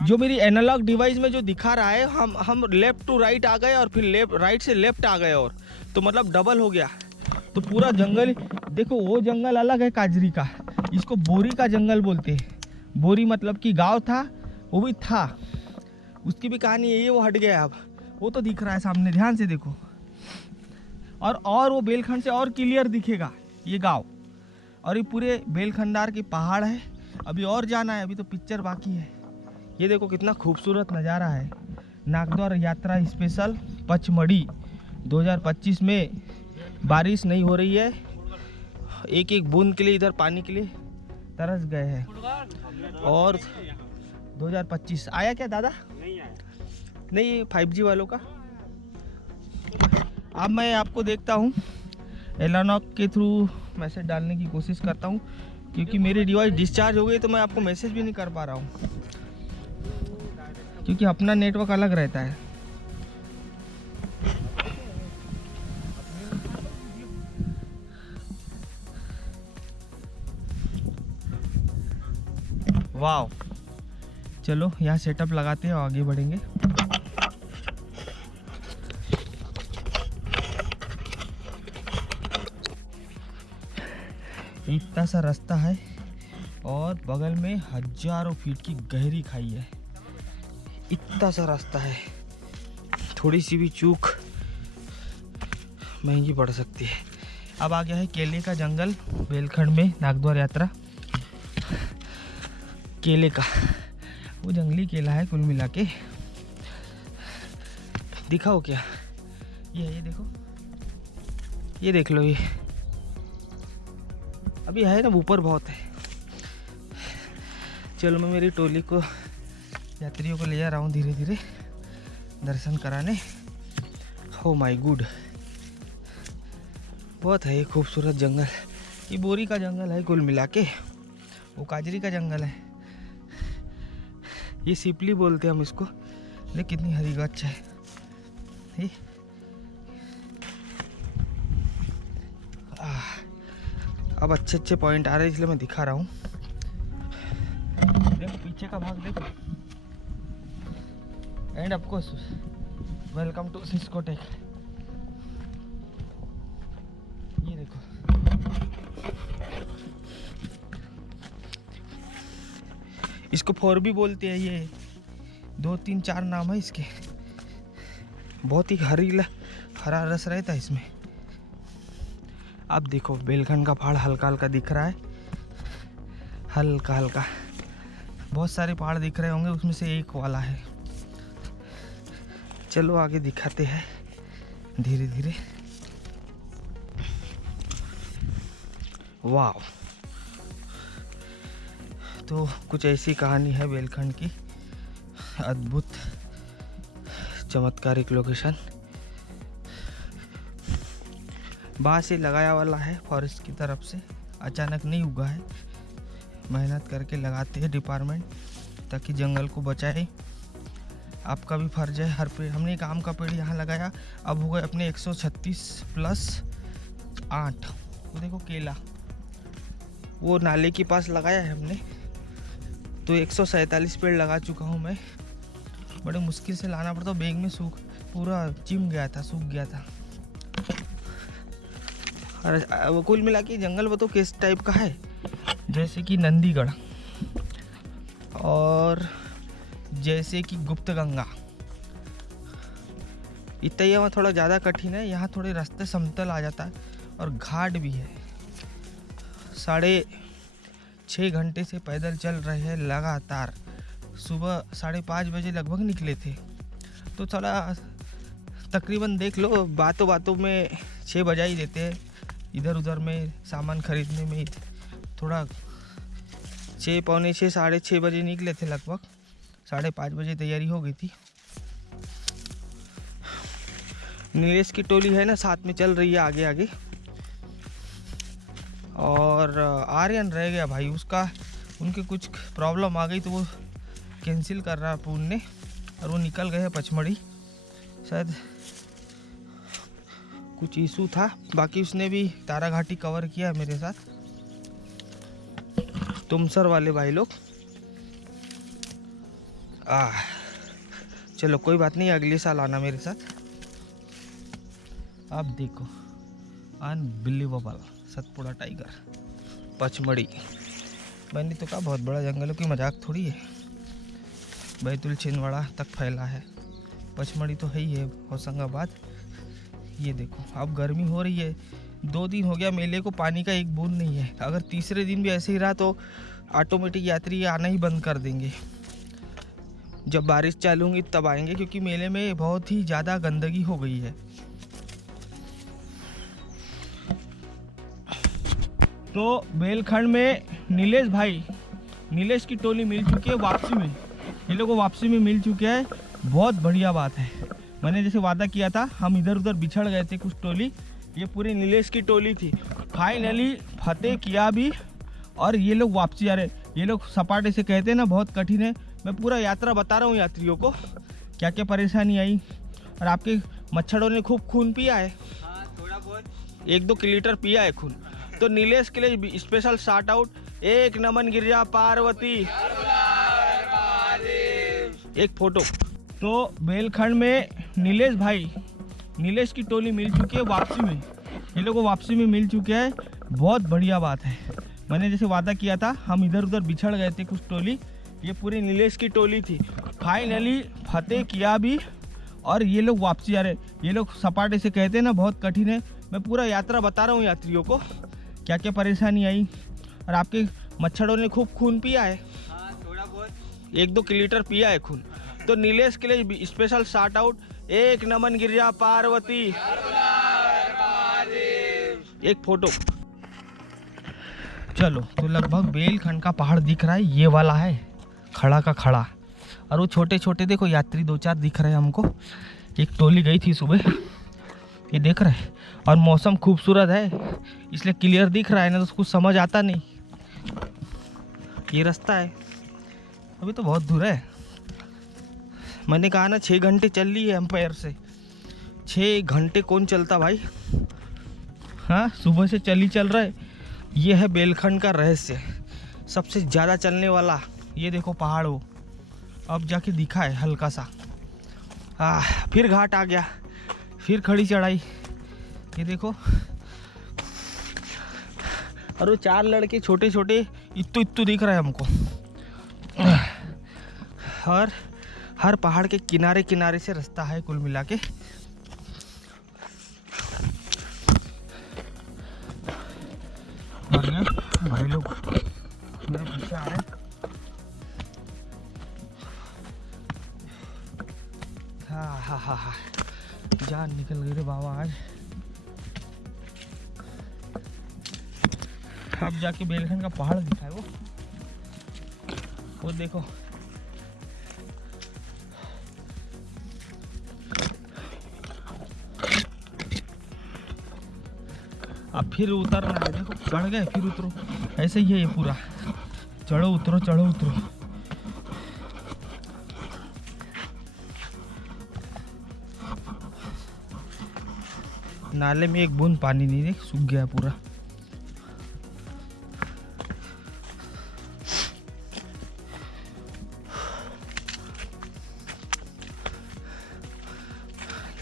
जो मेरी एनालॉग डिवाइस में जो दिखा रहा है, हम लेफ्ट टू राइट आ गए और फिर राइट से लेफ्ट आ गए, और तो मतलब डबल हो गया। तो पूरा जंगल देखो, वो जंगल अलग है काजरी का, इसको बोरी का जंगल बोलते हैं। बोरी मतलब कि गांव था, वो भी था, उसकी भी कहानी है। ये वो हट गया, अब वो तो दिख रहा है सामने, ध्यान से देखो। और वो बेलखंड से और क्लियर दिखेगा ये गांव। और ये पूरे बेलखंडार के पहाड़ है। अभी और जाना है, अभी तो पिक्चर बाकी है। ये देखो कितना खूबसूरत नज़ारा है। नागद्वार यात्रा स्पेशल पचमढ़ी 2025 में बारिश नहीं हो रही है, एक एक बूंद के लिए इधर पानी के लिए तरस गए हैं। और 2025 आया क्या दादा? नहीं आया, नहीं 5G वालों का। अब मैं आपको देखता हूँ, एलानॉक के थ्रू मैसेज डालने की कोशिश करता हूँ, क्योंकि मेरी डिवाइस डिस्चार्ज हो गई तो मैं आपको मैसेज भी नहीं कर पा रहा हूँ, क्योंकि अपना नेटवर्क अलग रहता है। वाव, चलो यहाँ सेटअप लगाते हैं और आगे बढ़ेंगे। इतना सा रास्ता है और बगल में हजारों फीट की गहरी खाई है। इतना सा रास्ता है, थोड़ी सी भी चूक महंगी पड़ सकती है। अब आ गया है केले का जंगल बेलखंड में, नागद्वार यात्रा केले का। वो जंगली केला है कुल मिला के। दिखाओ क्या, ये देखो, ये देख लो। ये अभी है ना, ऊपर बहुत है। चलो मैं मेरी टोली को, यात्रियों को ले जा रहा हूँ धीरे धीरे दर्शन कराने। हो माय गुड, बहुत है ये खूबसूरत जंगल। ये बोरी का जंगल है कुल मिला के, वो काजरी का जंगल है। ये सिपली बोलते हैं हम इसको। देख कितनी हरी गच्छ है। अब अच्छे अच्छे पॉइंट आ रहे हैं, इसलिए मैं दिखा रहा हूँ। देखो पीछे का भाग देखो। End of course welcome to Ciscotech. ये देखो, इसको 4 भी बोलते हैं। ये 2, 3, 4 नाम है इसके। बहुत ही हरा रस रहता है इसमें। अब देखो बेलखंड का पहाड़ हल्का हल्का दिख रहा है, हल्का हल्का। बहुत सारे पहाड़ दिख रहे होंगे, उसमें से एक वाला है। चलो आगे दिखाते हैं धीरे धीरे। वाह, तो कुछ ऐसी कहानी है बेलखंड की। अद्भुत चमत्कारिक लोकेशन। बाँस से लगाया वाला है फॉरेस्ट की तरफ से, अचानक नहीं उगा है, मेहनत करके लगाते हैं डिपार्टमेंट ताकि जंगल को बचाए। आपका भी फर्ज है। हर पेड़, हमने एक आम का पेड़ यहाँ लगाया, अब हो गए अपने 136 प्लस 8। वो देखो केला, वो नाले के पास लगाया है हमने, तो 147 पेड़ लगा चुका हूँ मैं। बड़े मुश्किल से लाना पड़ता, बैग में सूख पूरा चिम गया था, सूख गया था। और कुल मिला के जंगल वो तो किस टाइप का है, जैसे कि नंदीगढ़ और जैसे कि गुप्त गंगा। इतना में थोड़ा ज़्यादा कठिन है, यहाँ थोड़े रास्ते समतल आ जाता है और घाट भी है। 6.5 घंटे से पैदल चल रहे हैं लगातार। सुबह 5:30 बजे लगभग निकले थे, तो थोड़ा तकरीबन देख लो, बातों बातों में 6 बजा ही देते हैं। इधर उधर में सामान खरीदने में थोड़ा 6, पौने 6, 6:30 बजे निकले थे लगभग। 5:30 बजे तैयारी हो गई थी। नीलेश की टोली है ना, साथ में चल रही है आगे आगे। और आर्यन रह गया भाई, उसका उनके कुछ प्रॉब्लम आ गई तो वो कैंसिल कर रहा है पूर्ण ने, और वो निकल गए पचमढ़ी। शायद कुछ इशू था। बाकी उसने भी तारा घाटी कवर किया मेरे साथ, तुमसर वाले भाई लोग। चलो कोई बात नहीं, अगले साल आना मेरे साथ। अब देखो, अनबिलीवेबल सतपुड़ा टाइगर पचमढ़ी। मैंने तो कहा बहुत बड़ा जंगल है, कोई मजाक थोड़ी है। बैतूल छिंदवाड़ा तक फैला है, पचमढ़ी तो है ही है, होशंगाबाद। ये देखो, अब गर्मी हो रही है। 2 दिन हो गया मेले को, पानी का एक बूंद नहीं है। अगर तीसरे दिन भी ऐसे ही रहा तो ऑटोमेटिक यात्री आना ही बंद कर देंगे। जब बारिश चालू होगी तब आएंगे, क्योंकि मेले में बहुत ही ज़्यादा गंदगी हो गई है। तो बेलखंड में नीलेश की टोली मिल चुकी है वापसी में। ये लोगों को वापसी में मिल चुके हैं, बहुत बढ़िया बात है। मैंने जैसे वादा किया था, हम इधर उधर बिछड़ गए थे कुछ टोली, ये पूरी नीलेश की टोली थी। फाइनली फतेह किया भी, और ये लोग वापसी आ रहे। ये लोग सपाटे से कहते हैं ना, बहुत कठिन है। मैं पूरा यात्रा बता रहा हूँ यात्रियों को, क्या क्या परेशानी आई। और आपके मच्छरों ने खूब खून पिया है। हाँ, थोड़ा बहुत 1-2 लीटर पिया है खून। तो नीलेश के लिए स्पेशल शार्ट आउट, एक नमन गिरिजा पार्वती, एक फोटो। तो बेलखंड में नीलेश की टोली मिल चुकी है वापसी में। ये लोगों को वापसी में मिल चुके हैं, बहुत बढ़िया बात है। मैंने जैसे वादा किया था, हम इधर उधर बिछड़ गए थे कुछ टोली, ये पूरी नीलेश की टोली थी। फाइनली फतेह किया भी, और ये लोग वापसी आ रहे। ये लोग सपाटे से कहते हैं ना, बहुत कठिन है। मैं पूरा यात्रा बता रहा हूँ यात्रियों को, क्या क्या परेशानी आई। और आपके मच्छरों ने खूब खून पिया है। हाँ, थोड़ा बहुत 1-2 लीटर पिया है खून। तो नीलेश के लिए स्पेशल शार्ट आउट, एक नमन गिरिजा पार्वती, एक फोटो। चलो, तो लगभग बेलखंड का पहाड़ दिख रहा है, ये वाला है खड़ा का खड़ा। और वो छोटे छोटे देखो यात्री 2-4 दिख रहे हैं हमको। एक टोली गई थी सुबह, ये देख रहे हैं। और मौसम खूबसूरत है, इसलिए क्लियर दिख रहा है, ना तो कुछ समझ आता नहीं। ये रास्ता है, अभी तो बहुत दूर है। मैंने कहा ना 6 घंटे चल ली है एम्पायर से। 6 घंटे कौन चलता भाई। हाँ, सुबह से चल रहा है। ये है बेलखंड का रहस्य, सबसे ज़्यादा चलने वाला। ये देखो पहाड़, वो अब जाके दिखा है हल्का सा। फिर घाट आ गया, फिर खड़ी चढ़ाई। ये देखो, और वो 4 लड़के छोटे छोटे इत्तू दिख रहा है हमको। और हर पहाड़ के किनारे किनारे से रास्ता है कुल मिला के। भाई लोग मेरे पीछे आ रहे हैं। हा जान निकल गई रे बाबा आज। अब जाके बेलखंड का पहाड़ दिखा है वो देखो। अब फिर उतरना है, देखो चढ़ गए फिर उतरो, ऐसे ही है ये पूरा, चढ़ो उतरो चढ़ो उतरो। नाले में एक बूंद पानी नहीं, देख सूख गया पूरा।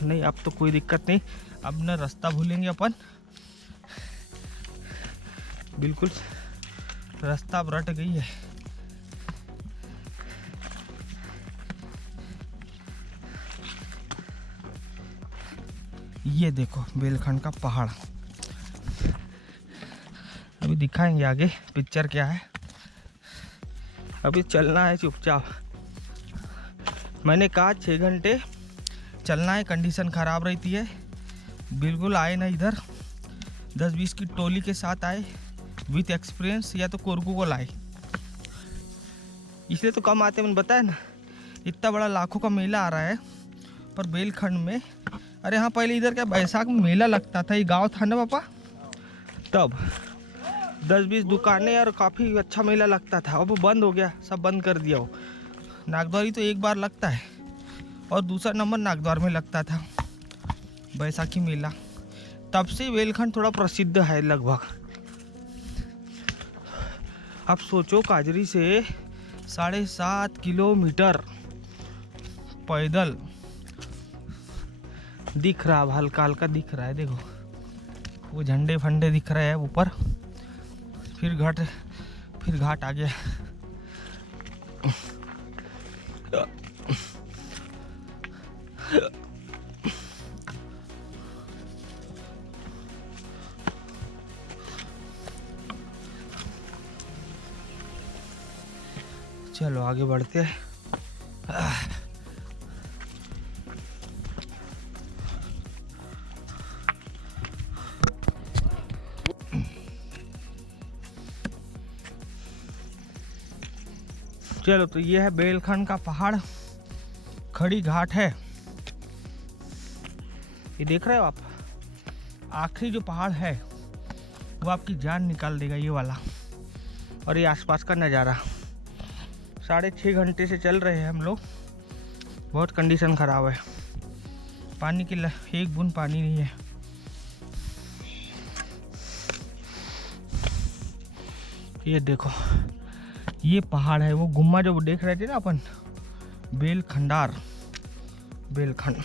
नहीं अब तो कोई दिक्कत नहीं, अब ना रास्ता भूलेंगे अपन, बिल्कुल रास्ता अब रट गई है। ये देखो बेलखंड का पहाड़, अभी दिखाएंगे आगे पिक्चर क्या है। अभी चलना है चुपचाप, मैंने कहा 6 घंटे चलना है, कंडीशन ख़राब रहती है, बिल्कुल आए ना इधर 10-20 की टोली के साथ आए विथ एक्सपीरियंस, या तो कोरकू को लाए, इसलिए तो कम आते। मैंने बताया ना इतना बड़ा लाखों का मेला आ रहा है, पर बेलखंड में, अरे हाँ पहले इधर क्या बैसाख में मेला लगता था, ये गांव था ना पापा, तब 10-20 दुकानें और काफ़ी अच्छा मेला लगता था। अब वो बंद हो गया, सब बंद कर दिया। वो नागद्वारी तो एक बार लगता है और दूसरा नंबर नागद्वार में लगता था बैसाखी मेला, तब से बेलखंड थोड़ा प्रसिद्ध है लगभग। अब सोचो काजरी से 7.5 किलोमीटर पैदल, दिख रहा, हल्का हल्का दिख रहा है, देखो वो झंडे फंडे दिख रहे हैं ऊपर। फिर घाट आ गया। चलो आगे बढ़ते हैं। चलो तो ये है बेलखंड का पहाड़, खड़ी घाट है, ये देख रहे हो आप। आखिरी जो पहाड़ है वो आपकी जान निकाल देगा, ये वाला। और ये आसपास का नज़ारा, 6.5 घंटे से चल रहे हैं हम लोग, बहुत कंडीशन ख़राब है, पानी की एक बूंद पानी नहीं है। ये देखो ये पहाड़ है, वो गुम्मा जो देख रहे थे ना अपन, बेलखंडार, बेलखंड।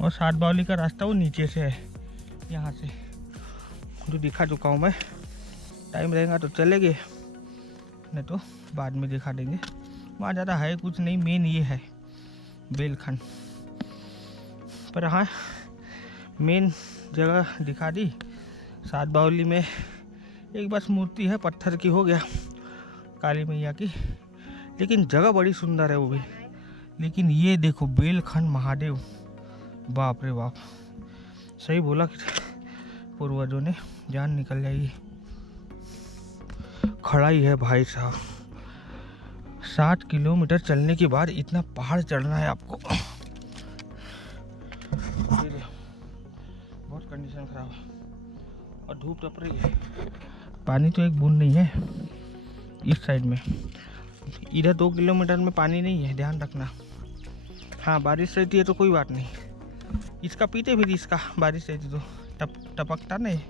और 7 बावली का रास्ता वो नीचे से है, यहाँ से जो दिखा चुका हूँ मैं। टाइम रहेगा तो चलेंगे, नहीं तो बाद में दिखा देंगे। वहाँ ज़्यादा है कुछ नहीं, मेन ये है बेलखंड। पर हाँ मेन जगह दिखा दी। 7 बावली में एक बस मूर्ति है, पत्थर की, हो गया काली मैया की, लेकिन जगह बड़ी सुंदर है वो भी। लेकिन ये देखो बेलखंड महादेव, बाप रे बाप, सही बोला कि पूर्वजों ने, जान निकल जाएगी। खड़ा ही है भाई साहब, 7 किलोमीटर चलने के बाद इतना पहाड़ चढ़ना है आपको। बहुत कंडीशन खराब है और धूप तप रही है। पानी तो एक बूंद नहीं है इस साइड में, इधर 2 किलोमीटर में पानी नहीं है, ध्यान रखना। हाँ बारिश रहती है तो कोई बात नहीं, इसका पीते फिर इसका, बारिश रहती तो टपकता नहीं।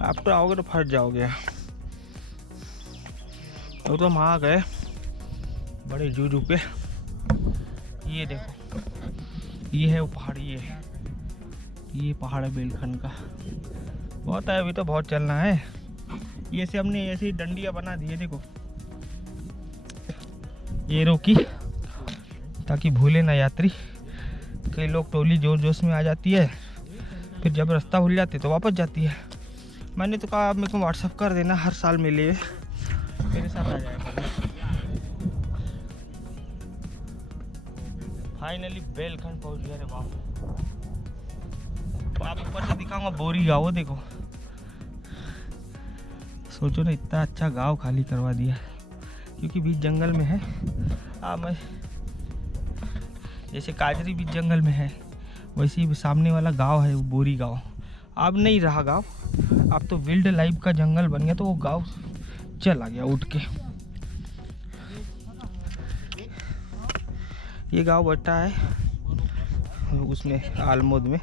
आप तो आओगे तो फंस जाओगे। वो तो हम आ गए बड़े जूजू पे। ये देखो ये है वो पहाड़, ये पहाड़ है बेलखंड का। बहुत है, अभी तो बहुत चलना है। ये से हमने ऐसी डंडियाँ बना दी है, देखो ये रोकी ताकि भूले ना यात्री। कई लोग टोली जोर जोश में आ जाती है फिर जब रास्ता भूल जाते तो वापस जाती है। मैंने तो कहा आप मेरे को व्हाट्सअप कर देना, हर साल मिले मेरे साथ आ जाएगा। फाइनली बेलखंड पहुंच गया रे बाप। आप ऊपर से दिखाऊंगा बोरी गाँव, वो देखो। सोचो ना, इतना अच्छा गांव खाली करवा दिया क्योंकि बीच जंगल में है। मैं जैसे काजरी बीच जंगल में है वैसे ही सामने वाला गांव है वो बोरी गांव। अब नहीं रहा गांव, अब तो वाइल्ड लाइफ का जंगल बन गया, तो वो गांव चला गया उठ के। ये गांव बैठा है उसमें आलमोद में,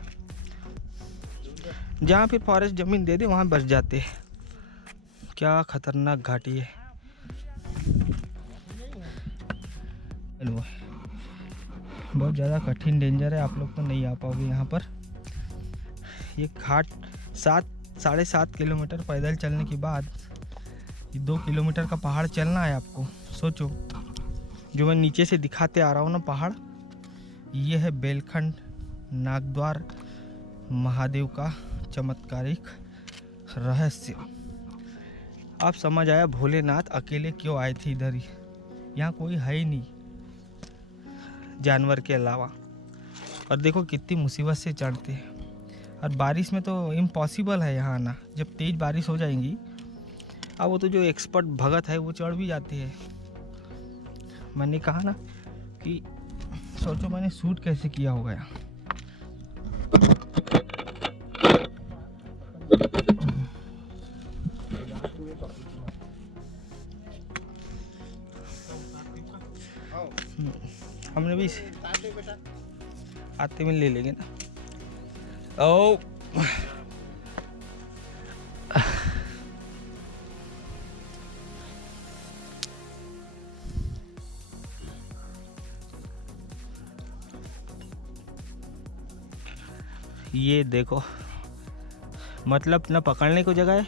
जहाँ फिर फॉरेस्ट ज़मीन दे दे वहाँ बस जाते हैं। क्या खतरनाक घाटी है। बहुत ज़्यादा कठिन डेंजर है, आप लोग तो नहीं आ पाओगे यहाँ पर। ये घाट 7-7.5 किलोमीटर पैदल चलने के बाद 2 किलोमीटर का पहाड़ चलना है आपको। सोचो, जो मैं नीचे से दिखाते आ रहा हूँ ना पहाड़, ये है बेलखंड नागद्वार महादेव का चमत्कारिक रहस्य। आप समझ आया भोलेनाथ अकेले क्यों आए थे इधर ही। यहाँ कोई है ही नहीं जानवर के अलावा। और देखो कितनी मुसीबत से चढ़ते हैं, और बारिश में तो इम्पॉसिबल है यहाँ आना। जब तेज़ बारिश हो जाएंगी, अब वो तो जो एक्सपर्ट भगत है वो चढ़ भी जाते हैं। मैंने कहा ना कि सोचो मैंने शूट कैसे किया होगा यहाँ। हमने भी आते में ले लेंगे ना। ओ ये देखो, मतलब ना पकड़ने को जगह है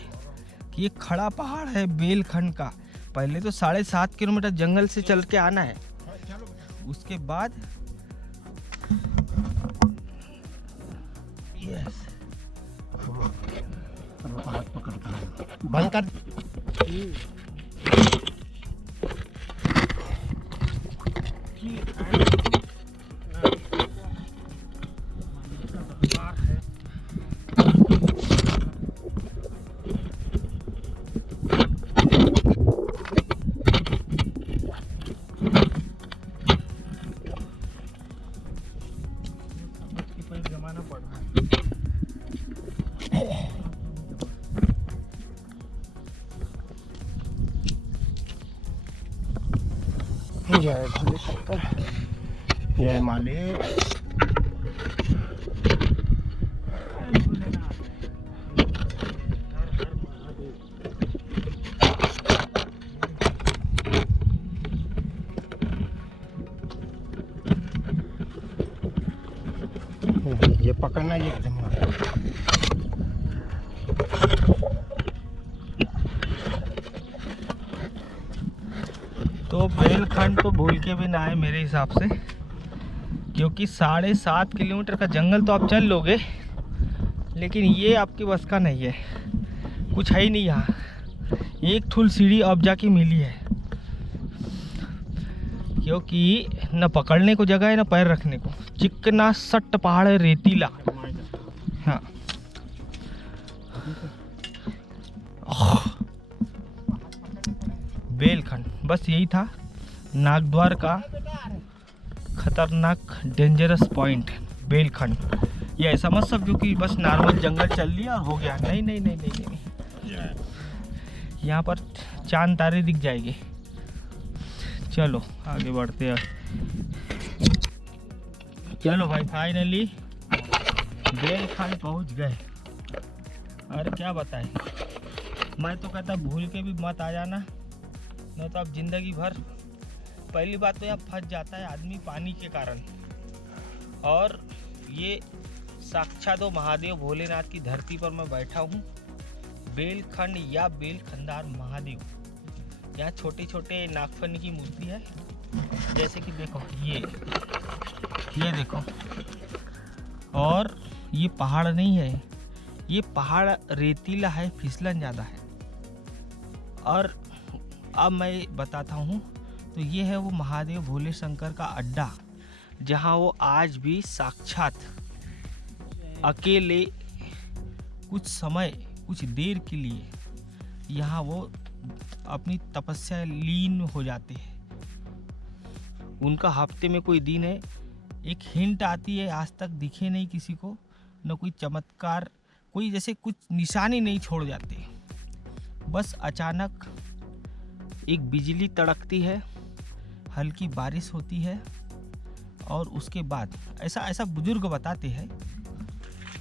कि ये खड़ा पहाड़ है बेलखंड का। पहले तो 7.5 किलोमीटर जंगल से चल के आना है, उसके बाद बंद कर। जमाना पड़ रहा है। जय भोले शंकर, जय मालिक। ये पकड़ना, ये एकदम तो बेलखंड तो भूल के भी ना आए मेरे हिसाब से, क्योंकि 7.5 किलोमीटर का जंगल तो आप चल लोगे, लेकिन ये आपके बस का नहीं है। कुछ है ही नहीं यहाँ, एक ठुल सीढ़ी अब जाके मिली है, क्योंकि न पकड़ने को जगह है न पैर रखने को। चिकना सट्ट पहाड़ है, रेतीला। हाँ बेलखंड बस यही था नागद्वार का खतरनाक डेंजरस पॉइंट बेलखंड। ये ऐसा मत समझो कि बस नॉर्मल जंगल चल लिया और हो गया। नहीं नहीं नहीं नहीं नहीं, यहाँ पर चांद तारे दिख जाएंगे। चलो आगे बढ़ते हैं। चलो भाई फाइनली बेलखंड पहुँच गए। अरे क्या बताएं, मैं तो कहता भूल के भी मत आ जाना, न तो आप जिंदगी भर। पहली बात तो यहाँ फंस जाता है आदमी पानी के कारण, और ये साक्षात महादेव भोलेनाथ की धरती पर मैं बैठा हूँ। बेलखंड या बेलखंडार महादेव। यहाँ छोटे छोटे नागफनी की मूर्ति है, जैसे कि देखो ये देखो, और ये पहाड़ नहीं है, ये पहाड़ रेतीला है, फिसलन ज़्यादा है। और अब मैं बताता हूँ, तो ये है वो महादेव भोले शंकर का अड्डा, जहाँ वो आज भी साक्षात अकेले कुछ समय, कुछ देर के लिए यहाँ वो अपनी तपस्या लीन हो जाते हैं। उनका हफ्ते में कोई दिन है, एक हिंट आती है, आज तक दिखे नहीं किसी को, न कोई चमत्कार, कोई जैसे कुछ निशानी नहीं छोड़ जाते। बस अचानक एक बिजली तड़कती है, हल्की बारिश होती है, और उसके बाद ऐसा बुजुर्ग बताते हैं,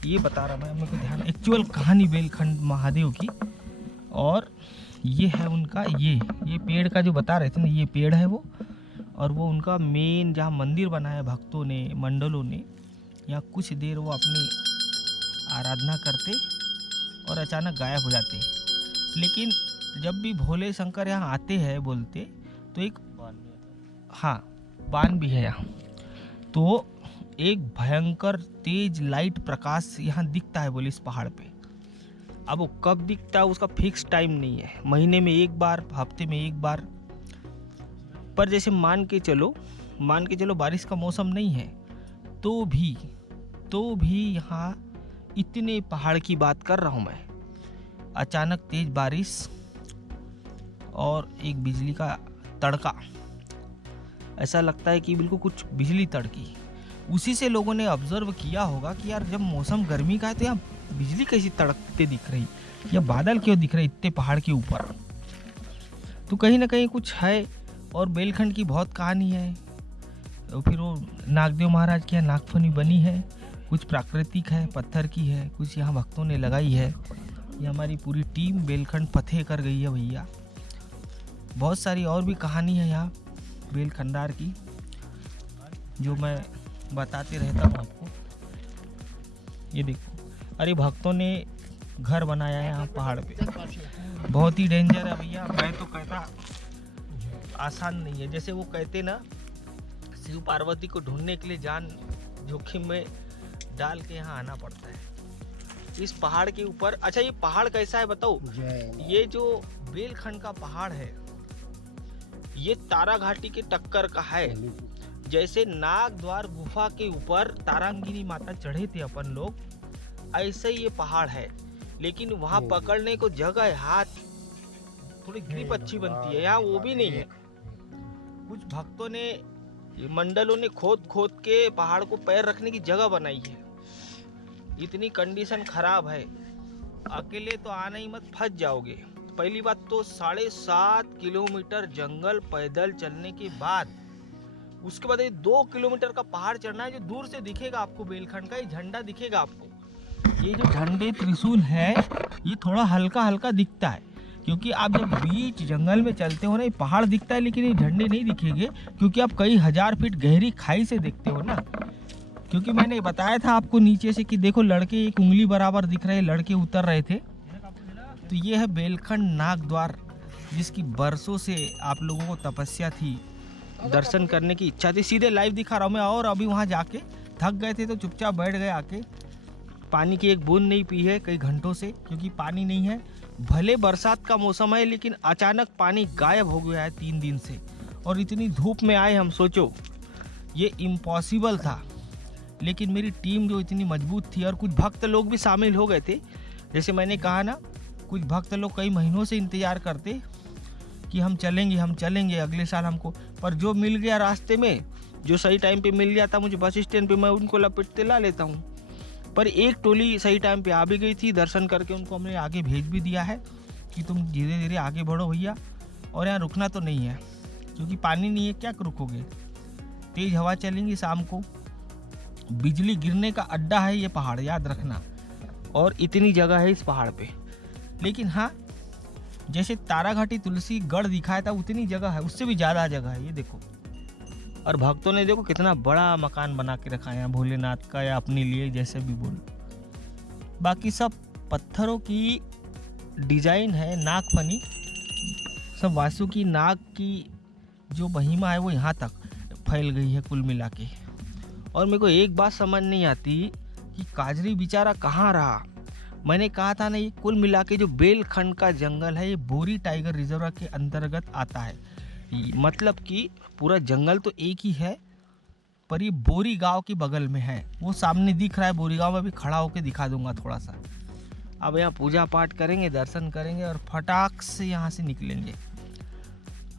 ये बता रहा मैं, मेरे को ध्यान, एक्चुअल कहानी बेलखंड महादेव की। और ये है उनका ये पेड़ का जो बता रहे थे ना, ये पेड़ है वो, और वो उनका मेन जहाँ मंदिर बना है, भक्तों ने, मंडलों ने, यहाँ कुछ देर वो अपनी आराधना करते और अचानक गायब हो जाते। लेकिन जब भी भोले शंकर यहाँ आते हैं बोलते, तो एक बान भी है यहाँ, तो एक भयंकर तेज लाइट प्रकाश यहाँ दिखता है बोले इस पहाड़ पे। अब वो कब दिखता है उसका फिक्स टाइम नहीं है, महीने में एक बार, हफ्ते में एक बार। पर जैसे मान के चलो बारिश का मौसम नहीं है, तो भी यहाँ इतने पहाड़ की बात कर रहा हूँ मैं, अचानक तेज बारिश और एक बिजली का तड़का, ऐसा लगता है कि बिल्कुल कुछ बिजली तड़की। उसी से लोगों ने ऑब्जर्व किया होगा कि यार जब मौसम गर्मी का है तो यहाँ बिजली कैसी तड़कते दिख रही, या बादल क्यों दिख रहे इतने पहाड़ के ऊपर। तो कहीं ना कहीं कुछ है। और बेलखंड की बहुत कहानी है। तो फिर वो नागदेव महाराज की यहाँ नागफनी बनी है, कुछ प्राकृतिक है, पत्थर की है, कुछ यहाँ भक्तों ने लगाई है। ये हमारी पूरी टीम बेलखंड फतेह कर गई है भैया। बहुत सारी और भी कहानी है यहाँ बेलखंडार की, जो मैं बताते रहता हूँ आपको। ये देखो, अरे भक्तों ने घर बनाया है यहाँ पहाड़ पे, बहुत ही डेंजर है भैया। मैं तो कहता आसान नहीं है, जैसे वो कहते ना, शिव पार्वती को ढूंढने के लिए जान जोखिम में डाल के यहाँ आना पड़ता है इस पहाड़ के ऊपर। अच्छा, ये पहाड़ कैसा है बताओ? ये जो बेलखंड का पहाड़ है, ये तारा घाटी के टक्कर का है। जैसे नाग द्वार गुफा के ऊपर तारांगिनी माता चढ़े थे अपन लोग, ऐसे ही ये पहाड़ है। लेकिन वहाँ पकड़ने को जगह है, हाथ थोड़ी ग्रिप अच्छी बनती है, यहाँ वो भी नहीं है। कुछ भक्तों ने, मंडलों ने खोद के पहाड़ को पैर रखने की जगह बनाई है। इतनी कंडीशन खराब है, अकेले तो आना ही मत, फंस जाओगे। पहली बात तो 7.5 किलोमीटर जंगल पैदल चलने के बाद, उसके बाद ये 2 किलोमीटर का पहाड़ चढ़ना है, जो दूर से दिखेगा आपको बेलखंड का, ये झंडा दिखेगा आपको। ये जो झंडे त्रिशूल है, ये थोड़ा हल्का हल्का दिखता है, क्योंकि आप जब बीच जंगल में चलते हो ना, ये पहाड़ दिखता है लेकिन ये झंडे नहीं दिखेंगे, क्योंकि आप कई हजार फीट गहरी खाई से देखते हो ना। क्योंकि मैंने बताया था आपको नीचे से कि देखो लड़के एक उंगली बराबर दिख रहे, लड़के उतर रहे थे। तो ये है बेलखंड नाग द्वार, जिसकी बरसों से आप लोगों को तपस्या थी, दर्शन करने की इच्छा थी। सीधे लाइव दिखा रहा हूँ मैं। और अभी वहाँ जाके थक गए थे तो चुपचाप बैठ गए आके। पानी की एक बूंद नहीं पी है कई घंटों से, क्योंकि पानी नहीं है। भले बरसात का मौसम है, लेकिन अचानक पानी गायब हो गया है 3 दिन से। और इतनी धूप में आए हम, सोचो ये इम्पॉसिबल था। लेकिन मेरी टीम जो इतनी मजबूत थी, और कुछ भक्त लोग भी शामिल हो गए थे। जैसे मैंने कहा ना, कुछ भक्त लोग कई महीनों से इंतज़ार करते कि हम चलेंगे अगले साल हमको। पर जो मिल गया रास्ते में, जो सही टाइम पे मिल गया था मुझे बस स्टैंड पे, मैं उनको लपेटते ला लेता हूँ। पर एक टोली सही टाइम पे आ भी गई थी, दर्शन करके उनको हमने आगे भेज भी दिया है कि तुम धीरे धीरे आगे बढ़ो भैया, और यहाँ रुकना तो नहीं है, क्योंकि पानी नहीं है, क्या रुकोगे। तेज़ हवा चलेंगी शाम को, बिजली गिरने का अड्डा है ये पहाड़, याद रखना। और इतनी जगह है इस पहाड़ पे। लेकिन हाँ, जैसे ताराघाटी तुलसी गढ़ दिखाया था उतनी जगह है, उससे भी ज़्यादा जगह है, ये देखो। और भक्तों ने देखो कितना बड़ा मकान बना के रखा है यहाँ भोलेनाथ का, या अपने लिए, जैसे भी बोलो। बाकी सब पत्थरों की डिजाइन है, नागफनी सब वासुकी नाग की जो महिमा है वो यहाँ तक फैल गई है कुल मिला के। और मेरे को एक बात समझ नहीं आती कि काजरी बेचारा कहाँ रहा। मैंने कहा था ना, ये कुल मिला के जो बेलखंड का जंगल है ये बोरी टाइगर रिजर्व के अंतर्गत आता है। मतलब कि पूरा जंगल तो एक ही है, पर ये बोरी गांव के बगल में है। वो सामने दिख रहा है बोरी गांव में, भी खड़ा होकर दिखा दूंगा थोड़ा सा। अब यहाँ पूजा पाठ करेंगे, दर्शन करेंगे और फटाक से यहाँ से निकलेंगे।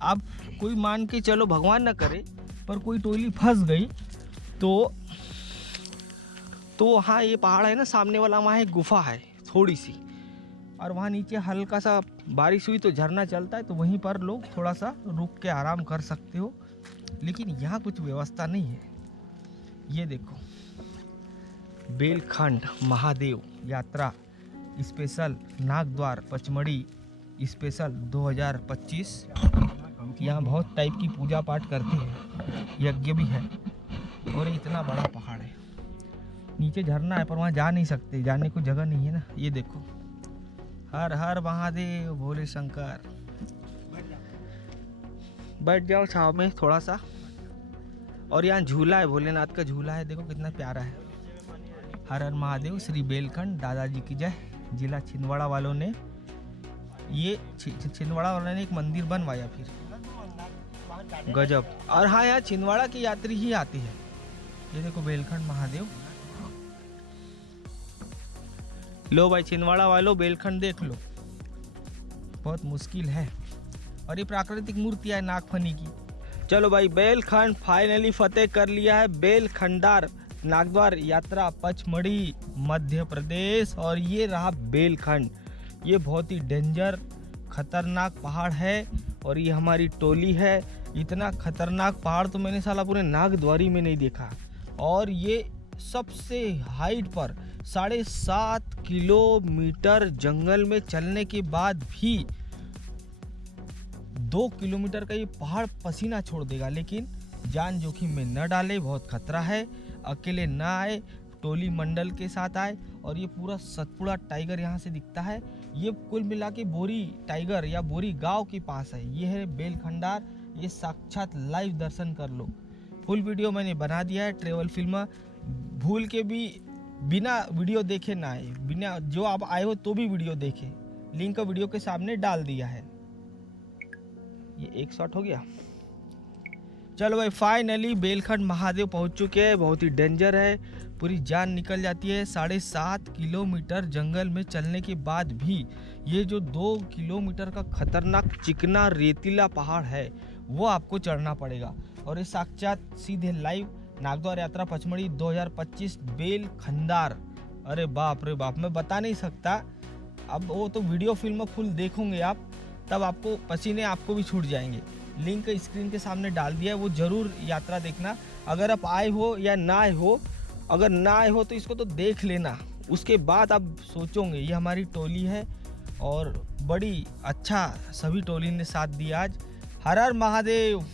अब कोई मान के चलो, भगवान ना करे, पर कोई टोली फंस गई तो वहाँ ये पहाड़ है ना सामने वाला, वहाँ एक गुफा है थोड़ी सी, और वहाँ नीचे हल्का सा बारिश हुई तो झरना चलता है, तो वहीं पर लोग थोड़ा सा रुक के आराम कर सकते हो। लेकिन यहाँ कुछ व्यवस्था नहीं है। ये देखो, बेलखंड महादेव यात्रा स्पेशल नागद्वार पचमढ़ी स्पेशल 2025। यहाँ बहुत टाइप की पूजा पाठ करते हैं, यज्ञ भी है, और इतना बड़ा पहाड़ है। नीचे झरना है पर वहाँ जा नहीं सकते, जाने को जगह नहीं है ना। ये देखो, हर हर महादेव भोले शंकर। बैठ जाओ छाव में थोड़ा सा। और यहाँ झूला है, भोलेनाथ का झूला है, देखो कितना प्यारा है। हर हर महादेव, श्री बेलखंड दादाजी की जय। जिला छिंदवाड़ा वालों ने ये छिंदवाड़ा वालों ने एक मंदिर बनवाया फिर, गजब। और हाँ, यहाँ छिंदवाड़ा की यात्री ही आती है। ये देखो बेलखंड महादेव। लो भाई छिंदवाड़ा वालों, बेलखंड देख लो, बहुत मुश्किल है। और ये प्राकृतिक मूर्ति है नागफनी की। चलो भाई, बेलखंड फाइनली फतेह कर लिया है। बेलखंडार नागद्वार यात्रा पचमढ़ी मध्य प्रदेश। और ये रहा बेलखंड। ये बहुत ही डेंजर खतरनाक पहाड़ है, और ये हमारी टोली है। इतना खतरनाक पहाड़ तो मैंने साला पूरे नागद्वारी में नहीं देखा। और ये सबसे हाइट पर 7.5 किलोमीटर जंगल में चलने के बाद भी 2 किलोमीटर का ये पहाड़ पसीना छोड़ देगा। लेकिन जान जोखिम में न डाले, बहुत खतरा है। अकेले ना आए, टोली मंडल के साथ आए। और ये पूरा सतपुड़ा टाइगर यहाँ से दिखता है। ये कुल मिला के बोरी टाइगर या बोरी गांव के पास है। ये है बेलखंडार। ये साक्षात लाइव दर्शन कर लो। फुल वीडियो मैंने बना दिया है, ट्रेवल फिल्म। भूल के भी बिना वीडियो देखे ना आए, बिना जो आप आए हो तो भी वीडियो देखे। लिंक वीडियो के सामने डाल दिया है। ये एक शॉट हो गया। चलो भाई, फाइनली बेलखंड महादेव पहुंच चुके हैं। बहुत ही डेंजर है, पूरी जान निकल जाती है। 7.5 किलोमीटर जंगल में चलने के बाद भी ये जो 2 किलोमीटर का खतरनाक चिकना रेतीला पहाड़ है वो आपको चढ़ना पड़ेगा। और ये साक्षात सीधे लाइव नागद्वार यात्रा पचमढ़ी 2025 बेलखंडार। अरे बाप रे बाप, मैं बता नहीं सकता। अब वो तो वीडियो फिल्म फुल देखोगे आप, तब आपको पसीने आपको भी छूट जाएंगे। लिंक स्क्रीन के सामने डाल दिया है, वो ज़रूर यात्रा देखना। अगर आप आए हो या ना आए हो, अगर ना आए हो तो इसको तो देख लेना, उसके बाद आप सोचोगे। ये हमारी टोली है और बड़ी अच्छा सभी टोली ने साथ दिया आज। हर हर महादेव।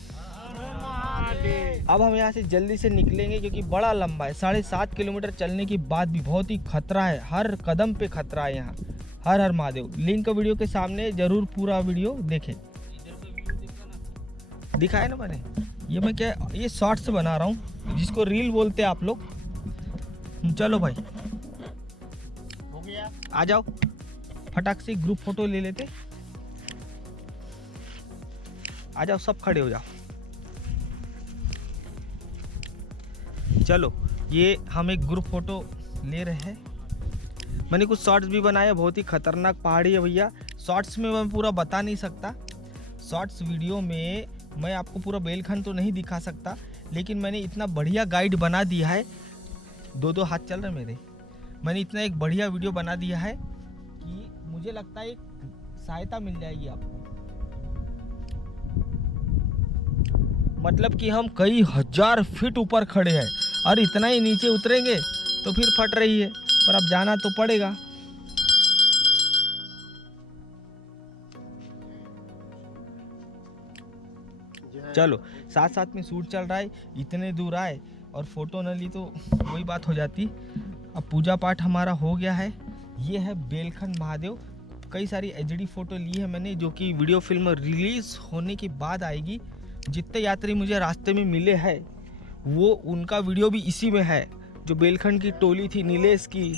अब हम यहाँ से जल्दी से निकलेंगे क्योंकि बड़ा लंबा है। 7.5 किलोमीटर चलने के बाद भी बहुत ही खतरा है, हर कदम पे खतरा है यहाँ। हर हर महादेव। लिंक वीडियो के सामने जरूर पूरा वीडियो देखें। दिखाया ना मैंने, ये मैं क्या ये शॉर्ट्स बना रहा हूँ, जिसको रील बोलते हैं आप लोग। चलो भाई, हो गया। आ जाओ, फटाक से ग्रुप फोटो ले लेते। आ जाओ, सब खड़े हो जाओ। चलो, ये हम एक ग्रुप फोटो ले रहे हैं। मैंने कुछ शॉर्ट्स भी बनाए, बहुत ही खतरनाक पहाड़ी है भैया। शॉर्ट्स में मैं पूरा बता नहीं सकता, शॉर्ट्स वीडियो में मैं आपको पूरा बेलखंड तो नहीं दिखा सकता, लेकिन मैंने इतना बढ़िया गाइड बना दिया है। 2 हाथ चल रहे मेरे। मैंने इतना एक बढ़िया वीडियो बना दिया है कि मुझे लगता है एक सहायता मिल जाएगी आपको। मतलब कि हम कई हजार फीट ऊपर खड़े हैं और इतना ही नीचे उतरेंगे तो फिर फट रही है, पर अब जाना तो पड़ेगा। चलो, साथ साथ में शूट चल रहा है। इतने दूर आए और फोटो न ली तो वही बात हो जाती। अब पूजा पाठ हमारा हो गया है। ये है बेलखंड महादेव। कई सारी एचडी फोटो ली है मैंने, जो कि वीडियो फिल्म रिलीज होने के बाद आएगी। जितने यात्री मुझे रास्ते में मिले हैं वो उनका वीडियो भी इसी में है। जो बेलखंड की टोली थी नीलेश की,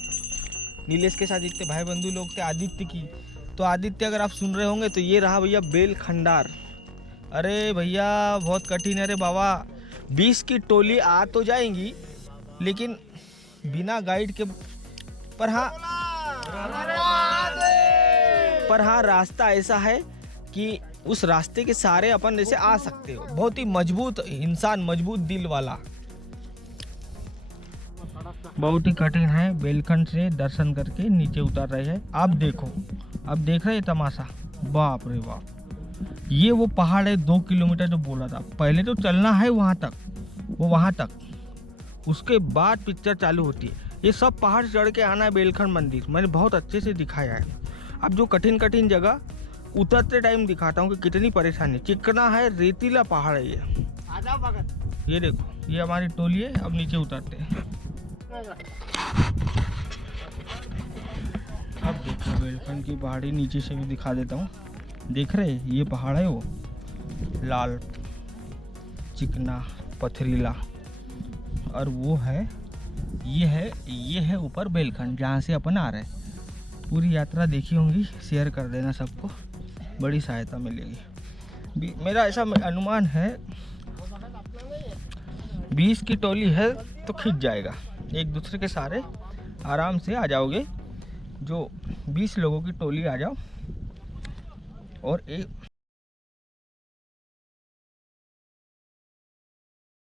नीलेश के साथ जितने भाई बंधु लोग थे आदित्य की, तो आदित्य अगर आप सुन रहे होंगे तो ये रहा भैया बेलखंडार। अरे भैया बहुत कठिन है रे बाबा, 20 की टोली आ तो जाएंगी लेकिन बिना गाइड के। पर हाँ रास्ता ऐसा है कि उस रास्ते के सारे अपन जैसे आ सकते हो। बहुत ही मजबूत इंसान, मजबूत दिल वाला। बहुत ही कठिन है। बेलखंड से दर्शन करके नीचे उतर रहे हैं। आप देखो, अब देख रहे हैं तमाशा। बाप रे बाप, ये वो पहाड़ है 2 किलोमीटर जो बोला था। पहले तो चलना है वहाँ तक, वो वहाँ तक, उसके बाद पिक्चर चालू होती है। ये सब पहाड़ चढ़ के आना है बेलखंड मंदिर। मैंने बहुत अच्छे से दिखाया है। अब जो कठिन कठिन जगह उतरते टाइम दिखाता हूँ कि कितनी परेशानी। चिकना है, रेतीला पहाड़ है ये। आ जाओ भगत। ये देखो, ये हमारी टोली है। अब नीचे उतरते हैं। अब देखो बेलखंड की पहाड़ी नीचे से भी दिखा देता हूँ। देख रहे, ये पहाड़ है वो लाल चिकना पथरीला, और वो है ये है ऊपर बेलखंड जहाँ से अपन आ रहे हैं। पूरी यात्रा देखी होंगी, शेयर कर देना सबको, बड़ी सहायता मिलेगी। मेरा ऐसा अनुमान है 20 की टोली है तो खिंच जाएगा। एक दूसरे के सारे आराम से आ जाओगे। जो 20 लोगों की टोली आ जाओ और एक